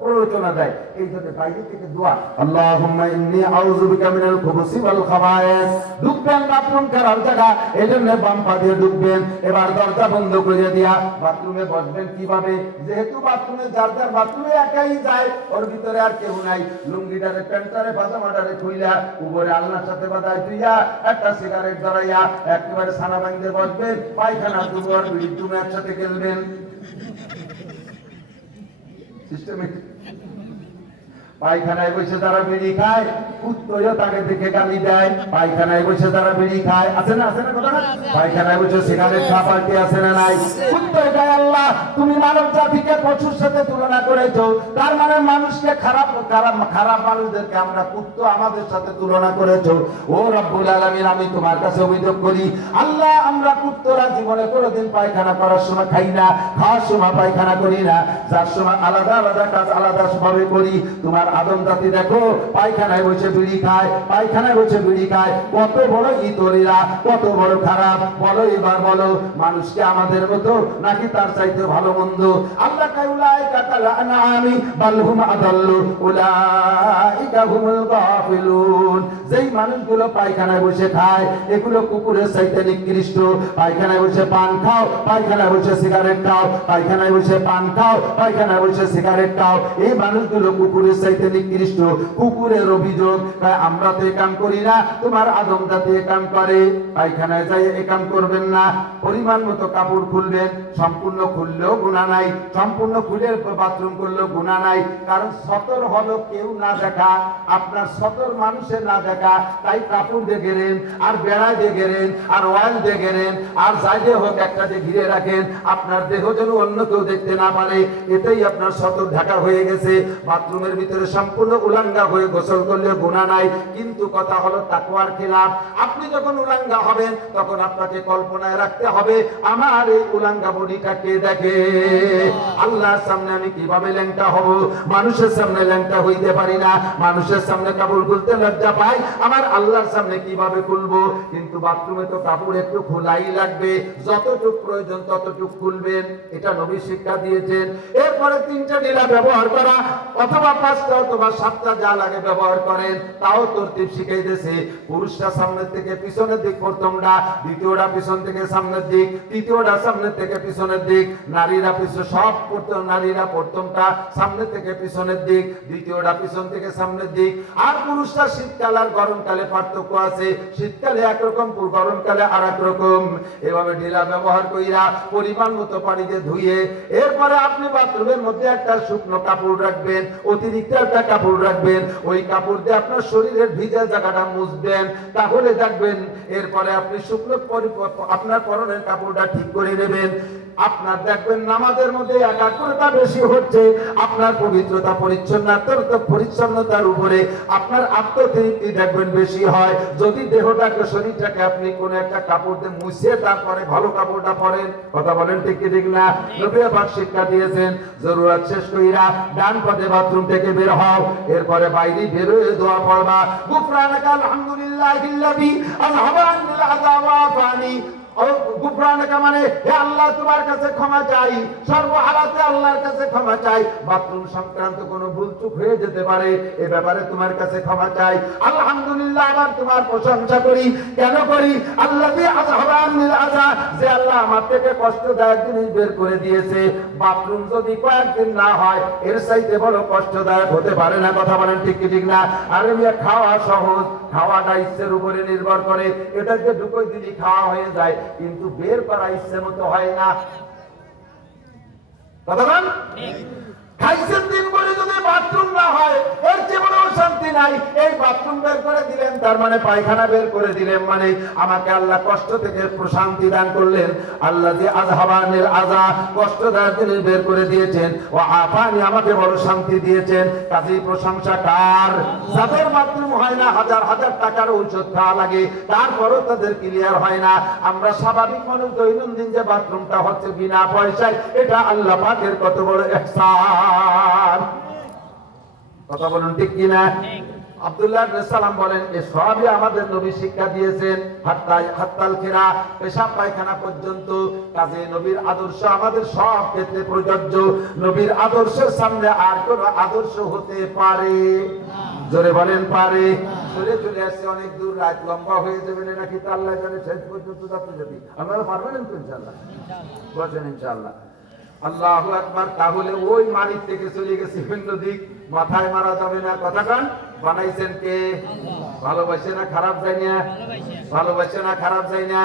প্ররোচনা দেয়। এই জন্য বাইরে থেকে দোয়া, আল্লাহুম্মা ইন্নী আউযু বিকা মিনাল খুবুসি ওয়াল খাবায়েস। ঢুকবেন বাথরুম করার জায়গা, এই জন্য বাম পা দিয়ে ঢুকবেন। এবার দরজা বন্ধ করে দিয়া বাথরুমে বসবেন কিভাবে? যেহেতু বাথরুমে যার যার বাথরুমে একাই যায়, ওর ভিতরে আর কেউ নাই। লুঙ্গিটারে প্যান্টারে পাজামাটারে খুইলা উপরে আল্লাহর সাথে বাদায় তুইয়া একটা সিগারেট ধরাইয়া একেবারে সানা ভাঙতে বসবেন। পায়খানা দুবার বিদ্যুমে একসাথে খেলবেন। সিস্টেমেটিক। পায়খানায় বসে যারা বিড়ি খায়, কুত্তইও তাকে দেখে গালি দেয়। পায়খানায় বসে যারা বিড়ি খায়, আছে না আছে না কথা না? পায়খানায় বসে সিগারেট খাওয়া পাল্টি আছে না নাই? কুত্তই গায় আল্লাহ তুমি মানব জাতিকে পশুর সাথে তুলনা করেছো, তার মানে মানুষকে খারাপ খারাপ খারাপ মানুষদেরকে আমরা কুত্ত আমাদের সাথে তুলনা করেছো। ও রব্বুল আলামিন, আমি তোমার কাছে অভিযোগ করি আল্লাহ, আমরা কুত্তরা জীবনে কোনোদিন পায়খানা করার সময় খাই না, খাওয়ার সময় পায়খানা করি না, যার সময় আলাদা আলাদা কাজ আলাদা ভাবে করি। তোমার আদম জাতি দেখো পায়খানায় বসে বিড়ি খায়, পায়খানায় বসে বিড়ি খায়। কত বড় ইতরিরা, কত বড় খারাপ। বলো এবার বলো, মানুষকে আমাদের মতো নাকি তার চাইতে ভালো মন্দ? আল্লাহ কাউলাইকা কাল আনআমি বাল হুম আদাল্লু উলাইকা হুমুল গাফিলুন। যেই মানুষগুলো পায়খানায় বসে খায়, এগুলো কুকুরের চাইতে নিকৃষ্ট। পায়খানায় বসে পান খাও, পায়খানায় বসে সিগারেট খাও, পায়খানায় বসে পান খাও, পায়খানায় বসে সিগারেট খাও, এই মানুষগুলো কুকুরের চাইতে নিকৃষ্ট। কুকুরের অভিযোগ, আমরা তো এই কাম করি না, তোমার আদম জাতি এই কাম করে। পায়খানায় যাই এই কাম করবেন না। পরিমাণ মতো কাপড় খুলবেন, সম্পূর্ণ খুললেও গুনাহ নাই, সম্পূর্ণ খুলে বাথরুম করলেও গুনাহ নাই। কারণ সতর হলো কেউ না দেখা, আপনার সতর মানুষের না দেখা। তাই কাপড় দিয়ে গেলেন, আর বেড়া দিয়ে গেলেন, আর ওয়াল দিয়ে গেলেন, আর যাইতে হোক একটা দিয়ে ঘিরে রাখেন, আপনার দেহ যেন অন্য কেউ দেখতে না পারে। এটাই আপনার সতর ঢাকা হয়ে গেছে। বাথরুমের ভিতরে সম্পূর্ণ উলাঙ্গা হয়ে গোসল করলে গুনাহ নাই, কিন্তু কথা হলো তাকওয়ার খেলাফ। আপনি যখন উলাঙ্গা হবেন তখন আপনাকে কল্পনায় রাখতে হবে আমার এই উলাঙ্গা বডিটা কে দেখে। আল্লাহর সামনে আমি কিভাবে ল্যাংটা হব? মানুষের সামনে ল্যাংটা হইতে পারি না, মানুষের সামনে কাপড় খুলতে লজ্জা পাই, আমার আল্লাহর সামনে কিভাবে খুলবো? কিন্তু বাথরুমে তো কাপড় একটু খোলাই লাগবে, যতটুকু প্রয়োজন ততটুকু খুলবেন, এটা নবী শিক্ষা দিয়েছেন। এরপরে 3টা ডিলা ব্যবহার করা, অথবা 5টা অথবা 7টা যা লাগে ব্যবহার করেন, তাও তরতিব শিখিয়ে দিয়েছে। পুরুষরা সামনের থেকে পিছনের দিক প্রথমটা, দ্বিতীয়টা পিছন থেকে সামনের দিক, তৃতীয়টা সামনের থেকে পিছনের দিক। নারীরা পিছনে সব করতো, নারীরা প্রথমটা সামনের থেকে পিছনের দিক, দ্বিতীয়টা পিছন থেকে সামনের দিক। আর পুরুষরা শীতকাল আর গরমকালে পার্থক্য আছে, শীতকালে একরকম, গরমকালে আর এক রকম। এভাবে ঢিলা ব্যবহার কইরা পরিমাণ মতো পানিতে ধুয়ে এরপরে আপনি বাথরুমের মধ্যে একটা শুকনো কাপড় রাখবেন, অতিরিক্ত একটা কাপড় রাখবেন। ওই কাপড় দিয়ে আপনার শরীরের ভিজা জায়গাটা মুছবেন, তাহলে দেখবেন এরপরে আপনি শুকনো আপনার পরনের কাপড়টা ঠিক করে নেবেন। আপনার দেখবেন নামাজের মধ্যে একাগ্রতা বেশি হচ্ছে, আপনার পবিত্রতা পরিচ্ছন্নতার উপরে আপনার আত্মতৃপ্তি দেখবেন বেশি হয়। যদি দেহটাকে, শরীরটাকে আপনি কোন একটা কাপড় দিয়ে মুছে তারপরে ভালো কাপড়টা পরেন। কথা বলেন ঠিক কি ঠিক না? নবী পাক শিক্ষা দিয়েছেন, জরুরত শেষ কইরা ডান পথে বাথরুম থেকে বের হও, এরপরে বাইরে বের হয়ে দোয়া পড়বা, গুফরানাকা আলহামদুলিল্লাহিল্লাযী আযহাবা আন্নিল আযাবা ফানি। গুফরানাকা মানে হে আল্লাহ তোমার কাছে ক্ষমা চাই, সর্বহালাতে আল্লাহর কাছে ক্ষমা চাই। বাথরুম সংক্রান্ত কোনো ভুল চুক হয়ে যেতে পারে, এ ব্যাপারে তোমার কাছে ক্ষমা চাই। আলহামদুলিল্লাহ, আবার তোমার প্রশংসা করি। কেন করি? আল্লাযী আযহাবা আন্নিল আযা, যে আল্লাহ আমার থেকে কষ্টদায়ক জিনিস বের করে দিয়েছে। বাথরুম যদি কয়েকদিন না হয়, এর চাইতে বড় কষ্টদায়ক হতে পারে না। কথা বলেন ঠিক কি ঠিক না? আরে মিয়া, খাওয়া সহজ, খাওয়াটা ইচ্ছের উপরে নির্ভর করে, এটাকে ঢুকই দিলি খাওয়া হয়ে যায়, কিন্তু বের করা ইচ্ছে মতো হয় না। কথা বলেন। খাইছেন দিন করে যদি বাথরুম না হয় এর চেয়ে বড় শান্তি নাই। এই বাথরুম বের করে দিলেন তার মানে পায়খানা বের করে দিলেন মানে আমাকে আল্লাহ কষ্ট থেকে প্রশান্তি দান করলেন। আল্লাহ যে আযহাবানিল আযা কষ্ট দেওয়ার জিনিস বের করে দিয়েছেন, ও আফানি আমাকে বড় শান্তি দিয়েছেন। কাজেই প্রশংসা কার? যাদের বাথরুম হয় না, হাজার হাজার টাকার ঔষধ খাওয়া লাগে, তারপরও তাদের ক্লিয়ার হয় না। আমরা স্বাভাবিক মানুষ দৈনন্দিন যে বাথরুমটা হচ্ছে বিনা পয়সায়, এটা আল্লাহ পাকের কত বড় ইহসান। কথা বলুন ঠিক কিনা? আব্দুল্লাহ ইবনে সালাম বলেন এই সবই আমাদের নবী শিক্ষা দিয়েছেন, হাত্তাল খিরা পেশাব পায়খানা পর্যন্ত। কাজে নবীর আদর্শ আমাদের সব ক্ষেত্রে প্রযোজ্য। নবীর আদর্শের সামনে আর কোন আদর্শ হতে পারে? জোরে বলেন পারে? চলে চলে আসছে অনেক দূর, রাত লম্বা হয়ে যাবে নাকি তা আল্লাহ জানে। শেষ পর্যন্ত যাতে যদি আপনারা পারবেন তো ইনশাআল্লাহ, বলেন ইনশাআল্লাহ। আল্লাহু আকবার। তাহলে ওই মানিক থেকে চলে গেছে ভিন্ন দিক, মাথায় মারা যাবে না। কথা কান বানাইছেন কে? ভালোবাসে না খারাপ যায় না? ভালোবাসে না খারাপ যায় না?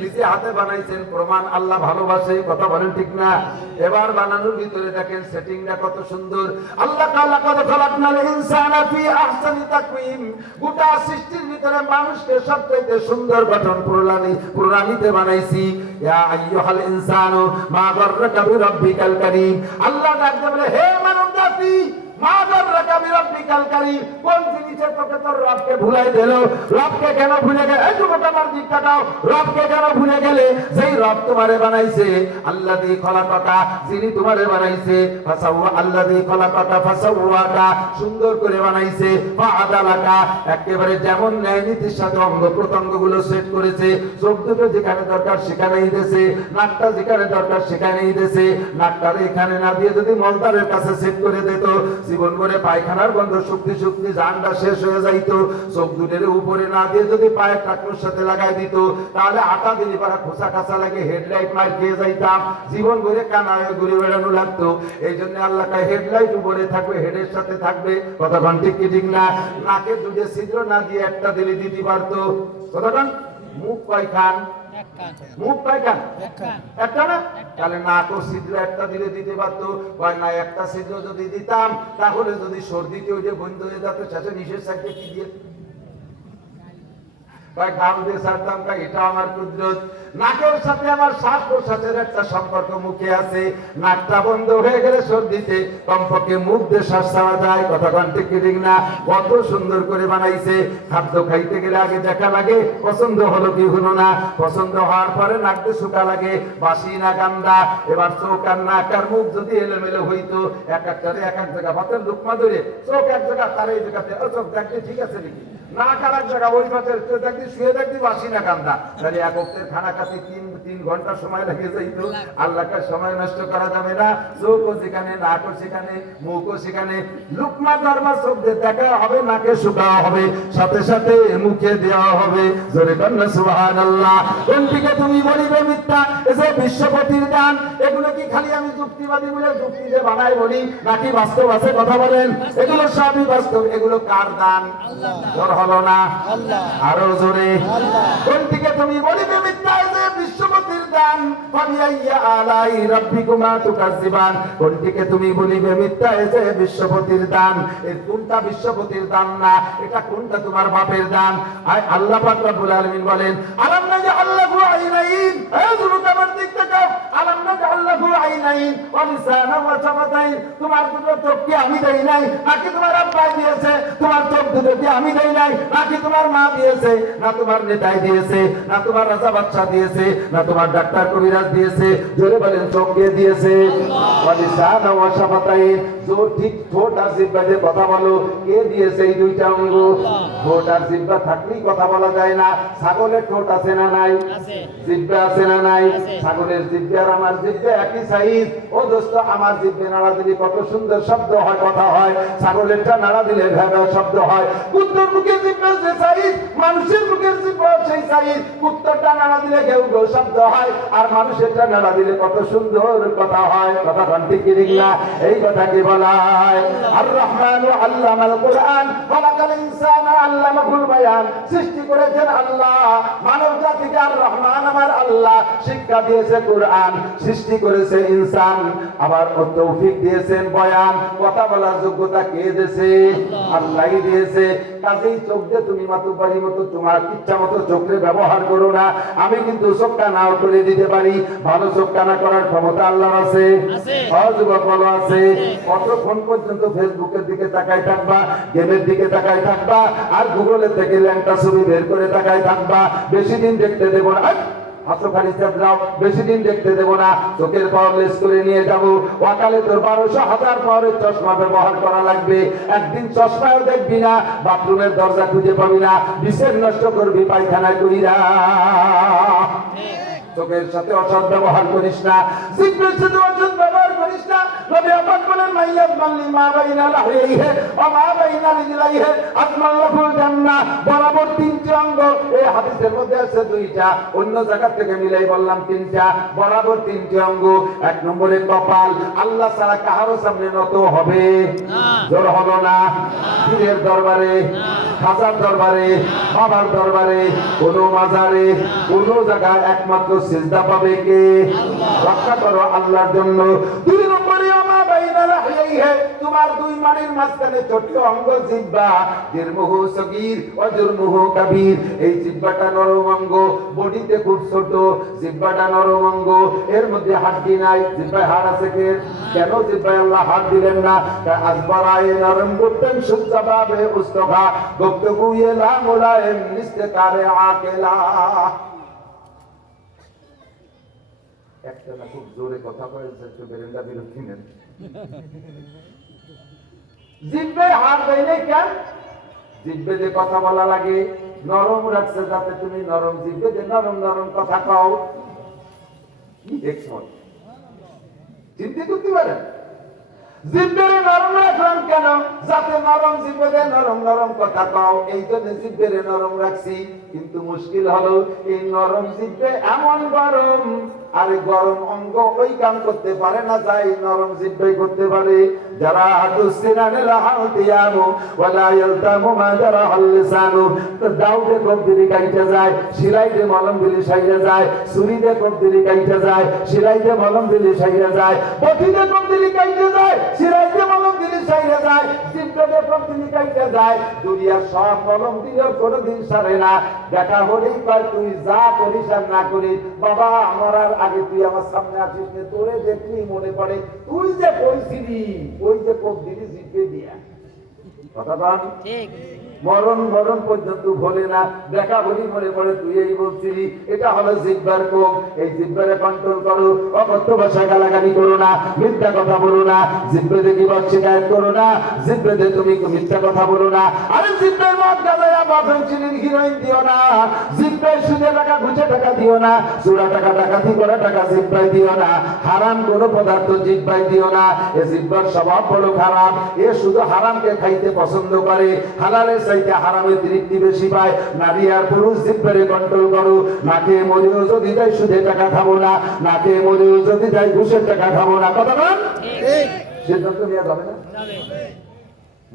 নিজে হাতে বানাইছেন, প্রমাণ আল্লাহ ভালোবাসে। কথা বলেন ঠিক না? এবার বানানোর ভিতরে দেখেন সেটিংটা কত সুন্দর। আল্লাহ তাআলা কত খালাকনাল ইনসানা ফি আহসানি তাকওয়িম, গোটা সৃষ্টির ভিতরে মানুষকে সবচেয়ে সুন্দর গঠন প্রণালীতে বানাইছি। ইয়া আইয়ুহাল ইনসানু মা গাররাকা বিরাব্বিকাল কারীম। আল্লাহ ডাক দিয়ে বলে হে মানব জাতি, মা গাররাকা বিরাব্বিকাল কারীম, কোন জিনিসে তোকে তোর রবকে ভুলাই দিল? রবকে কেন ভুলে গেলে? এই যুবক আমার দিকটা দাও, রবকে কেন ভুলে গেলে? যেই রব তোমারে বানাইছে, আল্লাযী খলাকাকা, যিনি তোমারে বানাইছে, ফাসাওয়া আল্লাযী খলাকাকা ফাসাওয়াকা, সুন্দর করে বানাইছে, ফাআদালাকা, একেবারে যেমন ন্যায় নীতির সাথে অঙ্গ প্রত্যঙ্গগুলো সেট করেছে। চোখ দুটো যেখানে দরকার সেখানেই দিয়েছে, নাকটা যেখানে দরকার সেখানেই দিয়েছে। নাকটারে এখানে না দিয়ে যদি মলদারের কাছে সেট করে দিত, জীবন ভরে পায়খানার গন্ধ শুকতে শুকতে জানটা শেষ হয়ে যাইতো। চোখ দুটের উপরে না দিয়ে যদি পায়ের টাকুর সাথে লাগাই দিত, তাহলে আটা দিলে পারা খোসা খাসা লাগে, হেডলাইট মার খেয়ে যাইতাম, জীবন ভরে কানায় ঘুরে বেড়ানো লাগতো। এই জন্য আল্লাহ কায় হেডলাইট উপরে থাকবে, হেডের সাথে থাকবে। কতক্ষণ ঠিক কি ঠিক না? নাকে দুটো ছিদ্র না দিয়ে একটা দিলে দিতে পারতো। কতক্ষণ? মুখ কয় খান? মুখ কয় খান? একটা না? তাহলে নাক ও ছিদ্র একটা দিলে দিতে পারতো। কয় না, একটা ছিদ্র যদি দিতাম তাহলে যদি সর্দিতে ওই যে বন্ধ হয়ে যেত, শেষে নিষেধ সাইডে কি দিয়ে গাল দিয়ে ছাড়তাম। এটা আমার কুদরত। নাকের সাথে আমার শ্বাস প্রশ্বাসের একটা সম্পর্ক মুখে আছে। নাকটা বন্ধ হয়ে গেলে সর্দিতে কমপক্ষে মুখ দিয়ে শ্বাস ছাড়া যায়। কথা ঠিক ঠিক না? কত সুন্দর করে বানাইছে। খাদ্য খাইতে গেলে আগে দেখা লাগে পছন্দ হলো কি হলো না, পছন্দ হওয়ার পরে নাক দিয়ে শুকা লাগে, বাসি না গান্দা। এবার চোখ আর নাক আর মুখ যদি এলোমেলো হইতো, এক একটারে এক এক জায়গা ভাতের লুকমা ধরে, চোখ এক জায়গা তার এই জায়গাতে, চোখ দেখতে ঠিক আছে নাকি, নাক আর এক জায়গা ওই ভাতের দেখতে শুয়ে দেখতে বাসি না গান্দা। তাহলে এক অক্টের খানা খাতে তিন ঘন্টা সময় লেগে যাইত। আল্লাহকে সময় নষ্ট করা যাবে না। চোখও সেখানে, নাকও সেখানে, মুখও সেখানে। লুকমা ধর্মা চোখ দিয়ে দেখা হবে, নাকে শুকাওয়া হবে, সাথে সাথে মুখে দেওয়া হবে। জোরে কন্যা সুবহানাল্লাহ। কোনটিকে তুমি বলিবে মিথ্যা? এই যে বিশ্বপতির দান, এগুলো কি খালি আমি যুক্তিবাদী বলে যুক্তি যে বানাই বলি, নাকি বাস্তব আছে? কথা বলেন। এগুলো সবই বাস্তব। এগুলো কার দান? জোর হলো না? আরো জোরে। কোনটিকে তুমি বলিবে মিথ্যা? এই যে বিশ্বপতির দান। ফাবিআইয়ি আলাই রাব্বিকুমা তুকাজ্জিবান। কোনটিকে তুমি বলিবে মিথ্যা? এই যে বিশ্বপতির দান। এই কোনটা বিশ্বপতির দান না, এটা কোনটা তোমার বাপের দান? আল্লাহ পাক রব্বুল আলামিন বলেন আলাম নাজআল লাহু আইনাইন। এই যুবক আমার দিক তাকাও। আলাম নাজআল লাহু আইনাইন ওয়া লিসানান ওয়া শাফাতাইন। তোমার দুটো চোখ কি আমি দেই নাই, নাকি তোমার আব্বা দিয়েছে? তোমার চোখ দুটো কি আমি দেই নাই, নাকি তোমার মা দিয়েছে? না তোমার নেতাই দিয়েছে, না তোমার রাজা বাদশা দিয়েছে, না তোমার ডাক্তার কবিরাজ দিয়েছে? জোরে বলেন চোখ কে দিয়েছে? ওয়া লিসানান ওয়া শাফাতাইন। জোর ঠিক ঠোঁট আর জিহ্বা দিয়ে কথা বলো, কে দিয়েছে এই দুইটা অঙ্গ? ঠোঁট আর জিহ্বা থাকলেই কথা বলা যায় না। ছাগলের ঠোঁট আছে না নাই? জিহ্বা আছে না নাই? ছাগলের জিহ্বা আর আমার জিহ্বা একই সাইজ। ও দোস্ত, আমার জিহ্বা নাড়া দিলে কত সুন্দর শব্দ হয়, কথা হয়। ছাগলেরটা নাড়া দিলে ভেড়া শব্দ হয়। কুত্তার মুখের জিহ্বা যে সাইজ, মানুষের মুখের জিহ্বা সেই সাইজ। কুত্তারটা নাড়া দিলে ঘেউ ঘেউ শব্দ হয়, আর মানুষেরটা নাড়া দিলে কত সুন্দর কথা হয়। কথা ঠিক কি ঠিক না? এই কথা কি বলা হয়? আর রহমানু আল্লামাল কুরআন খালাকাল ইনসানা আল্লামাহুল বায়ান। সৃষ্টি করেছেন আল্লাহ, মানব জাতিকে আর রহমান আমার আল্লাহ শিক্ষা দিয়েছে কোরআন, সৃষ্টি করেছে ইনসান, আবার তৌফিক দিয়েছেন বয়ান। কথা বলার যোগ্যতা কে দিয়েছে? আল্লাহই দিয়েছে। কাজেই চোখ দিয়ে তুমি মাতুব্বাড়ির মতো তোমার ইচ্ছা মতো চোখে ব্যবহার করো না। আমি কিন্তু চোখ কানাও করে দিতে পারি, ভালো চোখ কানা করার ক্ষমতা আল্লাহর আছে। যুবক বলো আছে? কতক্ষণ পর্যন্ত ফেসবুকের দিকে তাকাই থাকবা, গেমের দিকে তাকাই থাকবা, আর গুগলের থেকে ল্যাংটা ছবি বের করে তাকাই থাকবা? বেশি দিন দেখতে দেব না। হাসোখালি চাপড়াও, বেশি দিন দেখতে দেব না। চোখের পাওয়ার লেস করে নিয়ে যাবো। ওয়াকালে তোর 1200-1000 পাওয়ারের চশমা ব্যবহার করা লাগবে। একদিন চশমাও দেখবি না, বাথরুমের দরজা খুঁজে পাবি না, বিশেষ নষ্ট করবি পায়খানায় কইরা। চোখের সাথে অসৎ ব্যবহার করিস না, জিহ্বার সাথে অসৎ ব্যবহার করিস না। নবী পাক বলেন মাইয়াত মাল্লি মা বাইনা লাহিহি ওয়া মা বাইনা রিজলাইহি আজমাল্লাহুল জান্নাহ। বরাবর তিনটি অঙ্গ, এই হাদিসের মধ্যে আছে দুইটা, অন্য জায়গা থেকে মিলাই বললাম তিনটা। বরাবর তিনটি অঙ্গ। এক নম্বরে কপাল, আল্লাহ ছাড়া কারো সামনে নত হবে না। জোর হলো না? পীরের দরবারে, খাজার দরবারে, বাবার দরবারে, কোন মাজারে, কোন জায়গায় একমাত্র সিজদা পাবে কে? রক্ষা করো আল্লাহর জন্য। দুই নম্বরে আমা বাইনা লাহিহি, তোমার দুই মাড়ির মাঝখানে ছোট্ট অঙ্গ জিহ্বা, জিরমুহু সগীর ওয়া জুরমুহু কাবীর। এই জিহ্বাটা নরম অঙ্গ, বডিতে খুব ছোট, জিহ্বাটা নরম অঙ্গ, এর মধ্যে হাড্ডি নাই। জিহ্বায় হাড় আছে কে? কেন জিহ্বায় আল্লাহ হাড় দিলেন না? আসবারায়ে নরম করতেন সুজাবাবে উস্তখা গুফতগু ইলা মুলাইম নিস্তারে আকেলা। একটা না খুব জোরে কথা বলেছে, একটু বেরেন্ডা বিরক্তি নেন। জিহ্বে হাত দেয় নাই কেন? জিহ্বে যে কথা বলা লাগে নরম রাখছে, যাতে তুমি নরম জিহ্বে যে নরম নরম কথা কও। কি দেখছো? চিন্তা করতে পারেন? জিহ্বেরে নরম রাখলাম কেন? যাতে নরম জিহ্বে নরম নরম কথা কও, এই জন্য জিহ্বেরে নরম রাখছি। কিন্তু মুশকিল হলো এই নরম জিহ্বে এমন গরম, আর গরম অঙ্গ ওই কাম করতে পারে না, যাই নরম জিহ্বে করতে পারে। যারা হাদুসিনানে লাহাতিয়ামু ওয়ালা ইয়ালতামু মা যারা আল-লিসানু। দাউদে কোপ দিলি কাইটা যায়, শিলাইতে মলম দিলি সাইরা যায়, ছুরিতে কোপ দিলি কাইটা যায়, শিলাইতে মলম দিলি সাইরা যায়, বটিতে কোপ দিলি কাইটা যায়, শিলাইতে মলম দিলি সাইরা যায়, জিহ্বাতে কোপ দিলি কাইটা যায়। দুনিয়ার সব মলম দিলেও কোনোদিন সারে না। দেখা হলেই কয় তুই যা করিস আর না করিস, বাবা আমার আর আগে তুই আমার সামনে আসিস নে, তোরে দেখলি মনে পড়ে তুই যে কইছিলি ওই যে কোপ দিলি জিভে দিয়া। কথা বল ঠিক। মরণ মরণ পর্যন্ত ভোলে না, দেখা বলি মনে পড়ে তুই এই বলছিলি। এটা হলো জিহ্বার কোপ। এই জিহ্বারে কন্ট্রোল করো। অকথ্য ভাষায় গালাগালি করো না, মিথ্যা কথা বলো না, জিহ্বাতে গীবত শিকায়ত করো না, জিহ্বাতে তুমি মিথ্যা কথা বলো না। আরে জিহ্বার মদ গাঁজা বাফেন চিনির হিরোইন দিও না, জিহ্বার সুদে টাকা ঘুষে টাকা দিও না, চোরা টাকা ডাকাতি করা টাকা জিহ্বায় দিও না, হারাম কোনো পদার্থ জিহ্বায় দিও না। এ জিহ্বার স্বভাব বড় খারাপ, এ শুধু হারামকে খাইতে পছন্দ করে, হালালের চাইতে হারামের তৃপ্তি বেশি পায়। নারী আর পুরুষ জিহ্বারে কন্ট্রোল করো। নাকে মরেও যদি যাই সুদে টাকা খাবো না, নাকে মরেও যদি যাই ঘুষের টাকা খাবো না। কথা বল ঠিক। সিদ্ধান্ত নেওয়া যাবে না?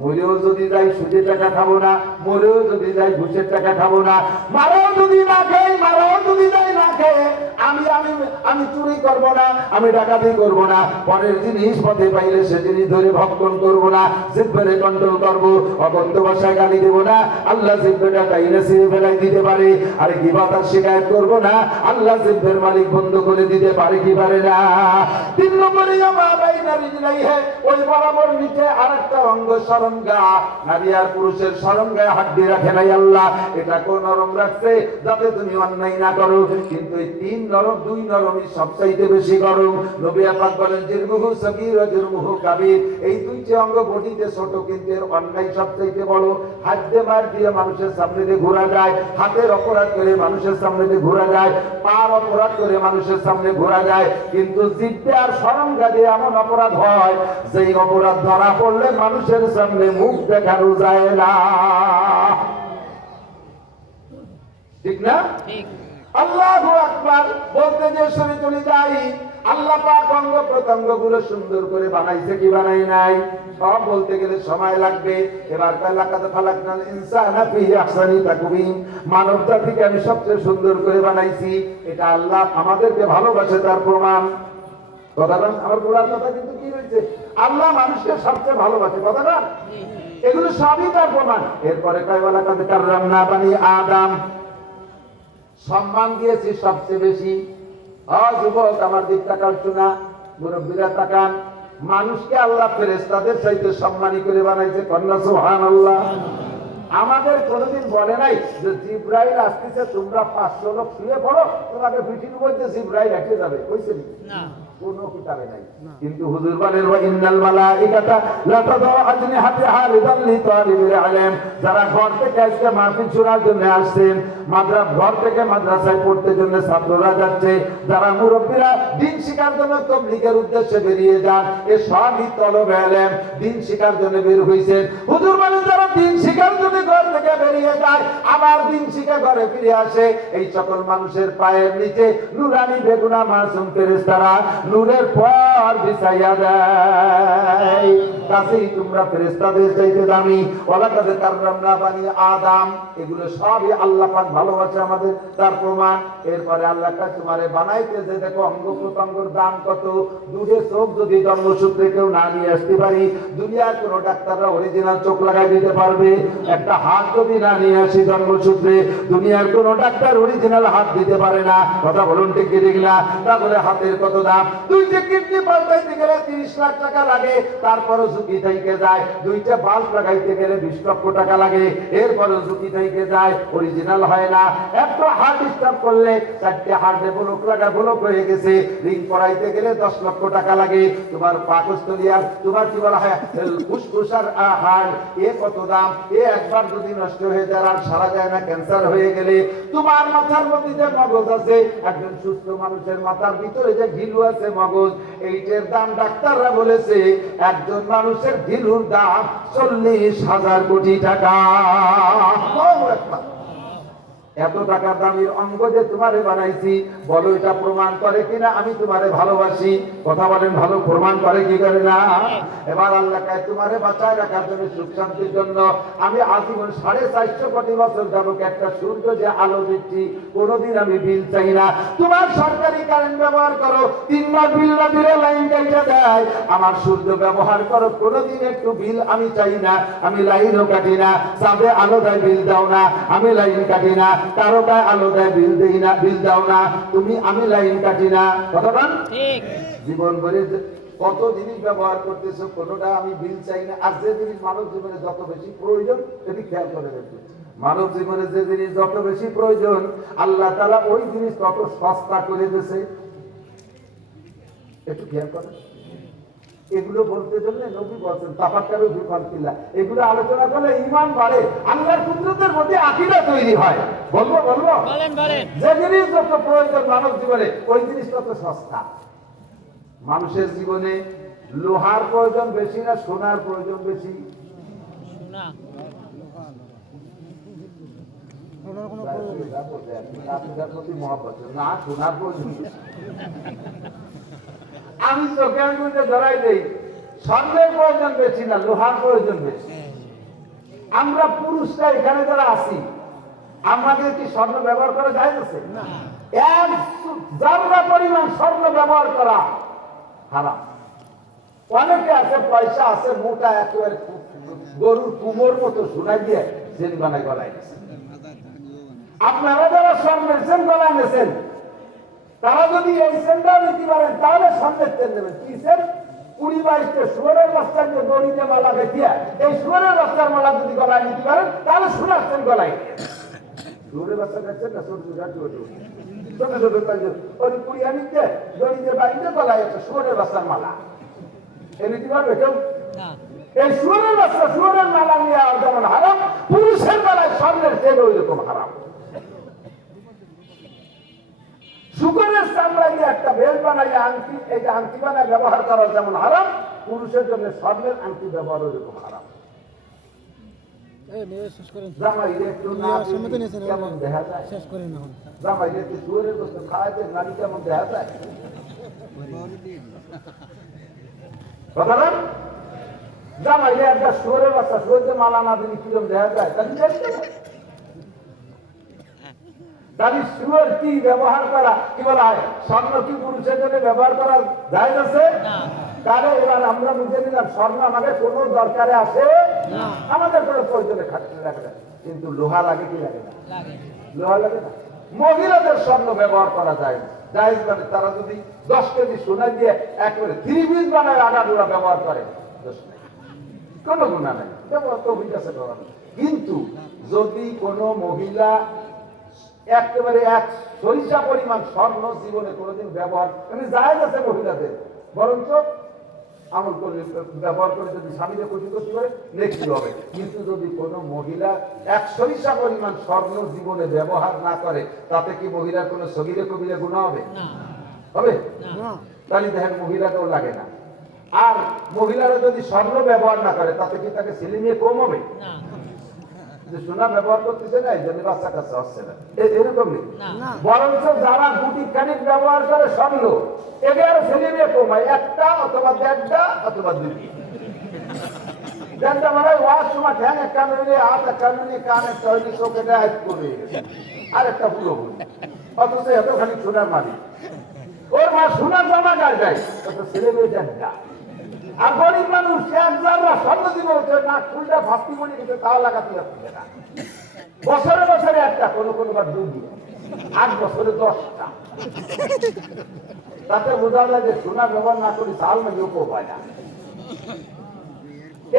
মরেও যদি যাই সুদের টাকা খাবো না, মরেও যদি যাই ঘুষের টাকা খাবো না, মারাও যদি না খাই, মারাও যদি যাই না খেয়ে আমি আমি আমি চুরি করব না, আমি ডাকাতি করব না, পরের জিনিস পথে পাইলে সে জিনিস ধরে ভক্ষণ করব না, জিহ্বারে কন্ট্রোল করব, অকথ্য ভাষায় গালি দেব না, আল্লাহ জিহ্বাটা টাইনে ছিঁড়ে ফেলাই দিতে পারে। আর গীবত আর শিকায়ত করব না, আল্লাহ জিহ্বার মালিক বন্ধ করে দিতে পারে কি পারে না? তিন নম্বরে আমা বাইনা রিজলাইহি, ওই বরাবর নিচে আরেকটা অঙ্গ শরমগা। নারী আর পুরুষের শরমগায় হাড্ডি রাখে নাই আল্লাহ, এটাকেও নরম রাখছে যাতে তুমি অন্যায় না করো। কিন্তু এই তিন নরম, দুই নরমই সবচাইতে বেশি গরম। নবী পাক বলেন জিরমুহু সগীর ওয়া জিরমুহু কাবীর। এই দুইটি অঙ্গ বডিতে ছোট, কিন্তু এর অন্যায় সবচাইতে বড়। হাত দিয়ে মার দিয়ে মানুষের সামনে দিয়ে ঘোরা যায়, হাতের অপরাধ করে মানুষের সামনে দিয়ে ঘোরা যায়, পার অপরাধ করে মানুষের সামনে ঘোরা যায়। কিন্তু জিহ্বা আর শরমগা দিয়ে এমন অপরাধ হয় যেই অপরাধ ধরা পড়লে মানুষের সামনে মুখ দেখানো যায় না। ঠিক না? ঠিক। আল্লাহু আকবার বলতে যে শুনে চলে যাই, আল্লাহ পাক অঙ্গ প্রত্যঙ্গ গুলো সুন্দর করে বানাইছে কি বানাই নাই, সব বলতে গেলে সময় লাগবে। এবার লাকাদ খালাকনাল ইনসানা ফি আহসানি তাকওয়িম, মানব জাতিকে আমি সবচেয়ে সুন্দর করে বানাইছি। এটা আল্লাহ আমাদেরকে ভালোবাসে তার প্রমাণ। কথাটা আমার বলার কথা কিন্তু কি হয়েছে, আল্লাহ মানুষকে সবচেয়ে ভালোবাসে, কথাটা এগুলো সবই তার প্রমাণ। এরপরে কয় ওয়ালাকাদ কাররামনা বানি আদম, সম্মান দিয়েছি সবচেয়ে বেশি। যুবক আমার দিক তাকান, শোনা মুরব্বীরা তাকান, মানুষকে আল্লাহ ফেরেশতাদের চাইতে সম্মানী করে বানাইছে। কন্যা সুবহানাল্লাহ। আমাদের কোনদিন বলে নাই যে জিব্রাইল আসতেছে তোমরা 500 লোক শুয়ে পড়ো, তোমাকে পিঠির মধ্যে জিব্রাইল এসে যাবে, কইছে না, কোনো কিতাবে নাই। কিন্তু হুজুর বলেন ওয়া ইন্নাল মালাইকাতা লা তাদউ আজনিহাতিহা লিদাল লিতালিবিল ইলম, যারা ঘর থেকে আজকে মাহফিল শোনার জন্য আসছেন, ঘর থেকে মাদ্রাসায় পড়তে জন্য ছাত্ররা যাচ্ছে, যারা মুরব্বীরা দিন শিখার জন্য তাবলীগের উদ্দেশ্যে বেরিয়ে যান, এ সবই তলবে ইলম, দিন শিখার জন্য বের হইছেন। হুজুর বলেন যারা দিন শিখার জন্য ঘর থেকে বেরিয়ে যায় আবার দিন শিখে ঘরে ফিরে আসে, এই সকল মানুষের পায়ের নিচে নূরানী বেগুনা মাসুম ফেরেশতারা নূরের পর বিছাইয়া দেয়। কাছেই তোমরা ফেরেশতাদের চাইতে দামি। ওয়ালাকাদ কাররামনা বানি আদম, এগুলো সবই আল্লাহ পাক ভালোবাসে আমাদের, তার প্রমাণ। এরপরে আল্লাহ পাক তোমারে বানাইতে যে দেখো অঙ্গ প্রত্যঙ্গের দাম কত। দুধে চোখ যদি জন্মসূত্রে কেউ না নিয়ে আসতে পারি, দুনিয়ার কোন ডাক্তাররা অরিজিনাল চোখ লাগাই দিতে পারবে? একটা হাত যদি না নিয়ে আসি জন্মসূত্রে, দুনিয়ার কোন ডাক্তার অরিজিনাল হাত দিতে পারে না। কথা বলুন ঠিক কি ঠিক না? তাহলে হাতের কত দাম? দুইটা কিডনি পাল্টাইতে গেলে 30 লাখ টাকা লাগে, তারপরও ঝুঁকি থেকে যায়। দুইটা বাল্ব লাগাইতে গেলে 20 লক্ষ টাকা লাগে, এরপরও ঝুঁকি থেকে যায়, অরিজিনাল হয় না। একটা হার্ট স্টপ করলে 4টে হার্টে ব্লক হয়ে গেছে, রিং করাইতে গেলে 10 লক্ষ টাকা লাগে। তোমার পাকস্থলী আর তোমার কি বলা হয় ফুসফুস আর হার্ট, এ কত দাম? এ একবার যদি নষ্ট হয়ে যায় আর সারা যায় না, ক্যান্সার হয়ে গেলে। তোমার মাথার মধ্যে যে মগজ আছে, একজন সুস্থ মানুষের মাথার ভিতরে যে ঘিলু আছে মগজ, এইটার দাম ডাক্তাররা বলেছে একজন মানুষের ঘিলুর দাম 40,000 কোটি টাকা। এত টাকার দামের অঙ্গ যে তোমারে বানাইছি, বলো এটা প্রমাণ করে কিনা আমি তোমারে ভালোবাসি? কথা বলেন, ভালো প্রমাণ করে কি করে না? এবার আল্লাহ কায় তোমারে বাঁচায় রাখার জন্য, সুখ শান্তির জন্য আমি আজীবন 450 কোটি বছর যাবত একটা সূর্য যে আলো দিচ্ছি, কোনোদিন আমি বিল চাই না। তোমার সরকারি কারেন্ট ব্যবহার করো, 3 মাস বিল না দিলে লাইন কেটে দেয়। আমার সূর্য ব্যবহার করো, কোনোদিন একটু বিল আমি চাই না, আমি লাইনও কাটি না। চাঁদে আলো দেয়, বিল দাও না, আমি লাইন কাটি না। তারকায় আলো দেয়, বিল দেই না, বিল দাও না তুমি, আমি লাইন কাটি না। কথা বল ঠিক। জীবন ভরে কত জিনিস ব্যবহার করতেছো, কোনোটা আমি বিল চাই না। আর যে জিনিস মানব জীবনে যত বেশি প্রয়োজন, সেটি খেয়াল করে দেখবে। মানব জীবনে যে জিনিস যত বেশি প্রয়োজন, আল্লাহ তাআলা ওই জিনিস তত সস্তা করে দিয়েছে। একটু খেয়াল করেন। এগুলো বলতে জন্য নবী বলেন তাফাক্কারু ফি খালকিল্লাহ, এগুলো আলোচনা করলে ঈমান বাড়ে, আল্লাহর কুদরতের মধ্যে আকীদা তৈরি হয়। বলবো বলেন বলেন। যে জিনিস যত প্রয়োজন মানব জীবনে, ওই জিনিস তত সস্তা। মানুষের জীবনে লোহার প্রয়োজন বেশি না সোনার প্রয়োজন বেশি? সোনা। আমি চোখে আঙুলে ধরাই দেই, স্বর্ণের প্রয়োজন বেশি না লোহার প্রয়োজন বেশি? আমরা পুরুষরা এখানে যারা আছি, আমাদের কি স্বর্ণ ব্যবহার করা যায় না? এক জাররা পরিমাণ স্বর্ণ ব্যবহার করা হারাম। অনেকে আছে, পয়সা আছে, মোটা একেবারে গরুর কুমোর মতো শোনাই দিয়ে চেন বানাই গলায় গেছে। আপনারা যারা স্বর্ণের চেন গলায় নেছেন, তারা যদি এই চেনটাও নিতে পারেন, তাহলে স্বর্ণের চেন নেবেন। কি চেন? 20-22টা শুয়োরের বাচ্চার যে দড়িতে মালা দেখিয়া, এই শুয়োরের বাচ্চার মালা যদি গলায় নিতে পারেন, তাহলে সোনার চেন গলায়। শুয়োরের বাচ্চা দেখছেন না? ছোট ছোট ওই 20 আনিতে দড়িতে বাড়িতে গলায় একটা শুয়োরের বাচ্চার মালা, এ নিতে পারবে কেউ? এই শুয়োরের বাচ্চা শুয়োরের মালা নিয়ে যেমন হারাম, পুরুষের বেলায় স্বর্ণের চেন ওই রকম হারাম। শুকরের চামড়া দিয়ে একটা বেল বানাই আংটি, এই যে আংটি বানায় ব্যবহার করা যেমন হারাম, পুরুষের জন্য স্বর্ণের আংটি ব্যবহার ওরকম হারাম। জামাইরে একটু না কেমন দেখা যায়? জামাইরে একটু শুয়োরের গোস্ত খাওয়াতে নারী কেমন দেখা যায়? কথা না? জামাইরে একটা শুয়োরের বাচ্চা শুয়োরকে মালা না দিলে কিরম দেখা যায়? তাহলে শুয়োর কি ব্যবহার করা কি বলা হয়? স্বর্ণ কি পুরুষের জন্য ব্যবহার করা যায় আছে? তাহলে এবার আমরা বুঝে নিলাম স্বর্ণ আমাদের কোনো দরকারে আসে আমাদের কোনো প্রয়োজনে খাটতে লাগে না, কিন্তু লোহা লাগে কি লাগে না? লোহা লাগে না। মহিলাদের স্বর্ণ ব্যবহার করা যায় জায়েজ, মানে তারা যদি 10 কেজি সোনা দিয়ে একেবারে 3 পিস বানায় আগাডোরা ব্যবহার করে কোনো গুণা নাই, ব্যবহার তো হয়ে গেছে। কিন্তু যদি কোনো মহিলা একেবারে 1 সরিষা পরিমাণ স্বর্ণ জীবনে কোনোদিন ব্যবহার মানে জায়েজ আছে মহিলাদের, বরঞ্চ আমল করে ব্যবহার করে যদি স্বামীকে খুশি করতে পারে নেকি হবে। কিন্তু যদি কোনো মহিলা 1 সরিষা পরিমাণ স্বর্ণ জীবনে ব্যবহার না করে তাতে কি মহিলার কোনো সগীরে কবিরে গুনাহ হবে? হবে না। তাহলে দেখেন মহিলাকেও লাগে না। আর মহিলারা যদি স্বর্ণ ব্যবহার না করে তাতে কি তাকে ছেলে নিয়ে কম হবে? না। যে সোনা ব্যবহার করতেছে না এই জন্য বাচ্চা কাছে আসছে না, এরকম নেই। বরঞ্চ যারা গুটি খানিক ব্যবহার করে স্বর্ণ এদের ছেলে মেয়ে কমায়, 1টা অথবা 1.5টা অথবা 2টি। যেটা মানে ওয়াজ সময় ঠ্যাং একটা মিলে হাত একটা মিলে কান একটা হইলে চোখে দেয় করে আর একটা পুরো অথচ এতখানি সোনার মালিক, ওর মা সোনার জামা গায়ে যায় অত ছেলে মেয়ে 1.5টা। আর গরিব মানুষ 1 জামা স্বর্ণ দিব না ফুলটা ভাস্তি মনে কিন্তু তাও লাগাতে যাচ্ছে না। বছরে বছরে একটা, কোনো কোনো বার 2টি, 8 বছরে 10টা। তাতে বোঝা যায় যে সোনা ব্যবহার না করি চাল মেঘে উপায় না।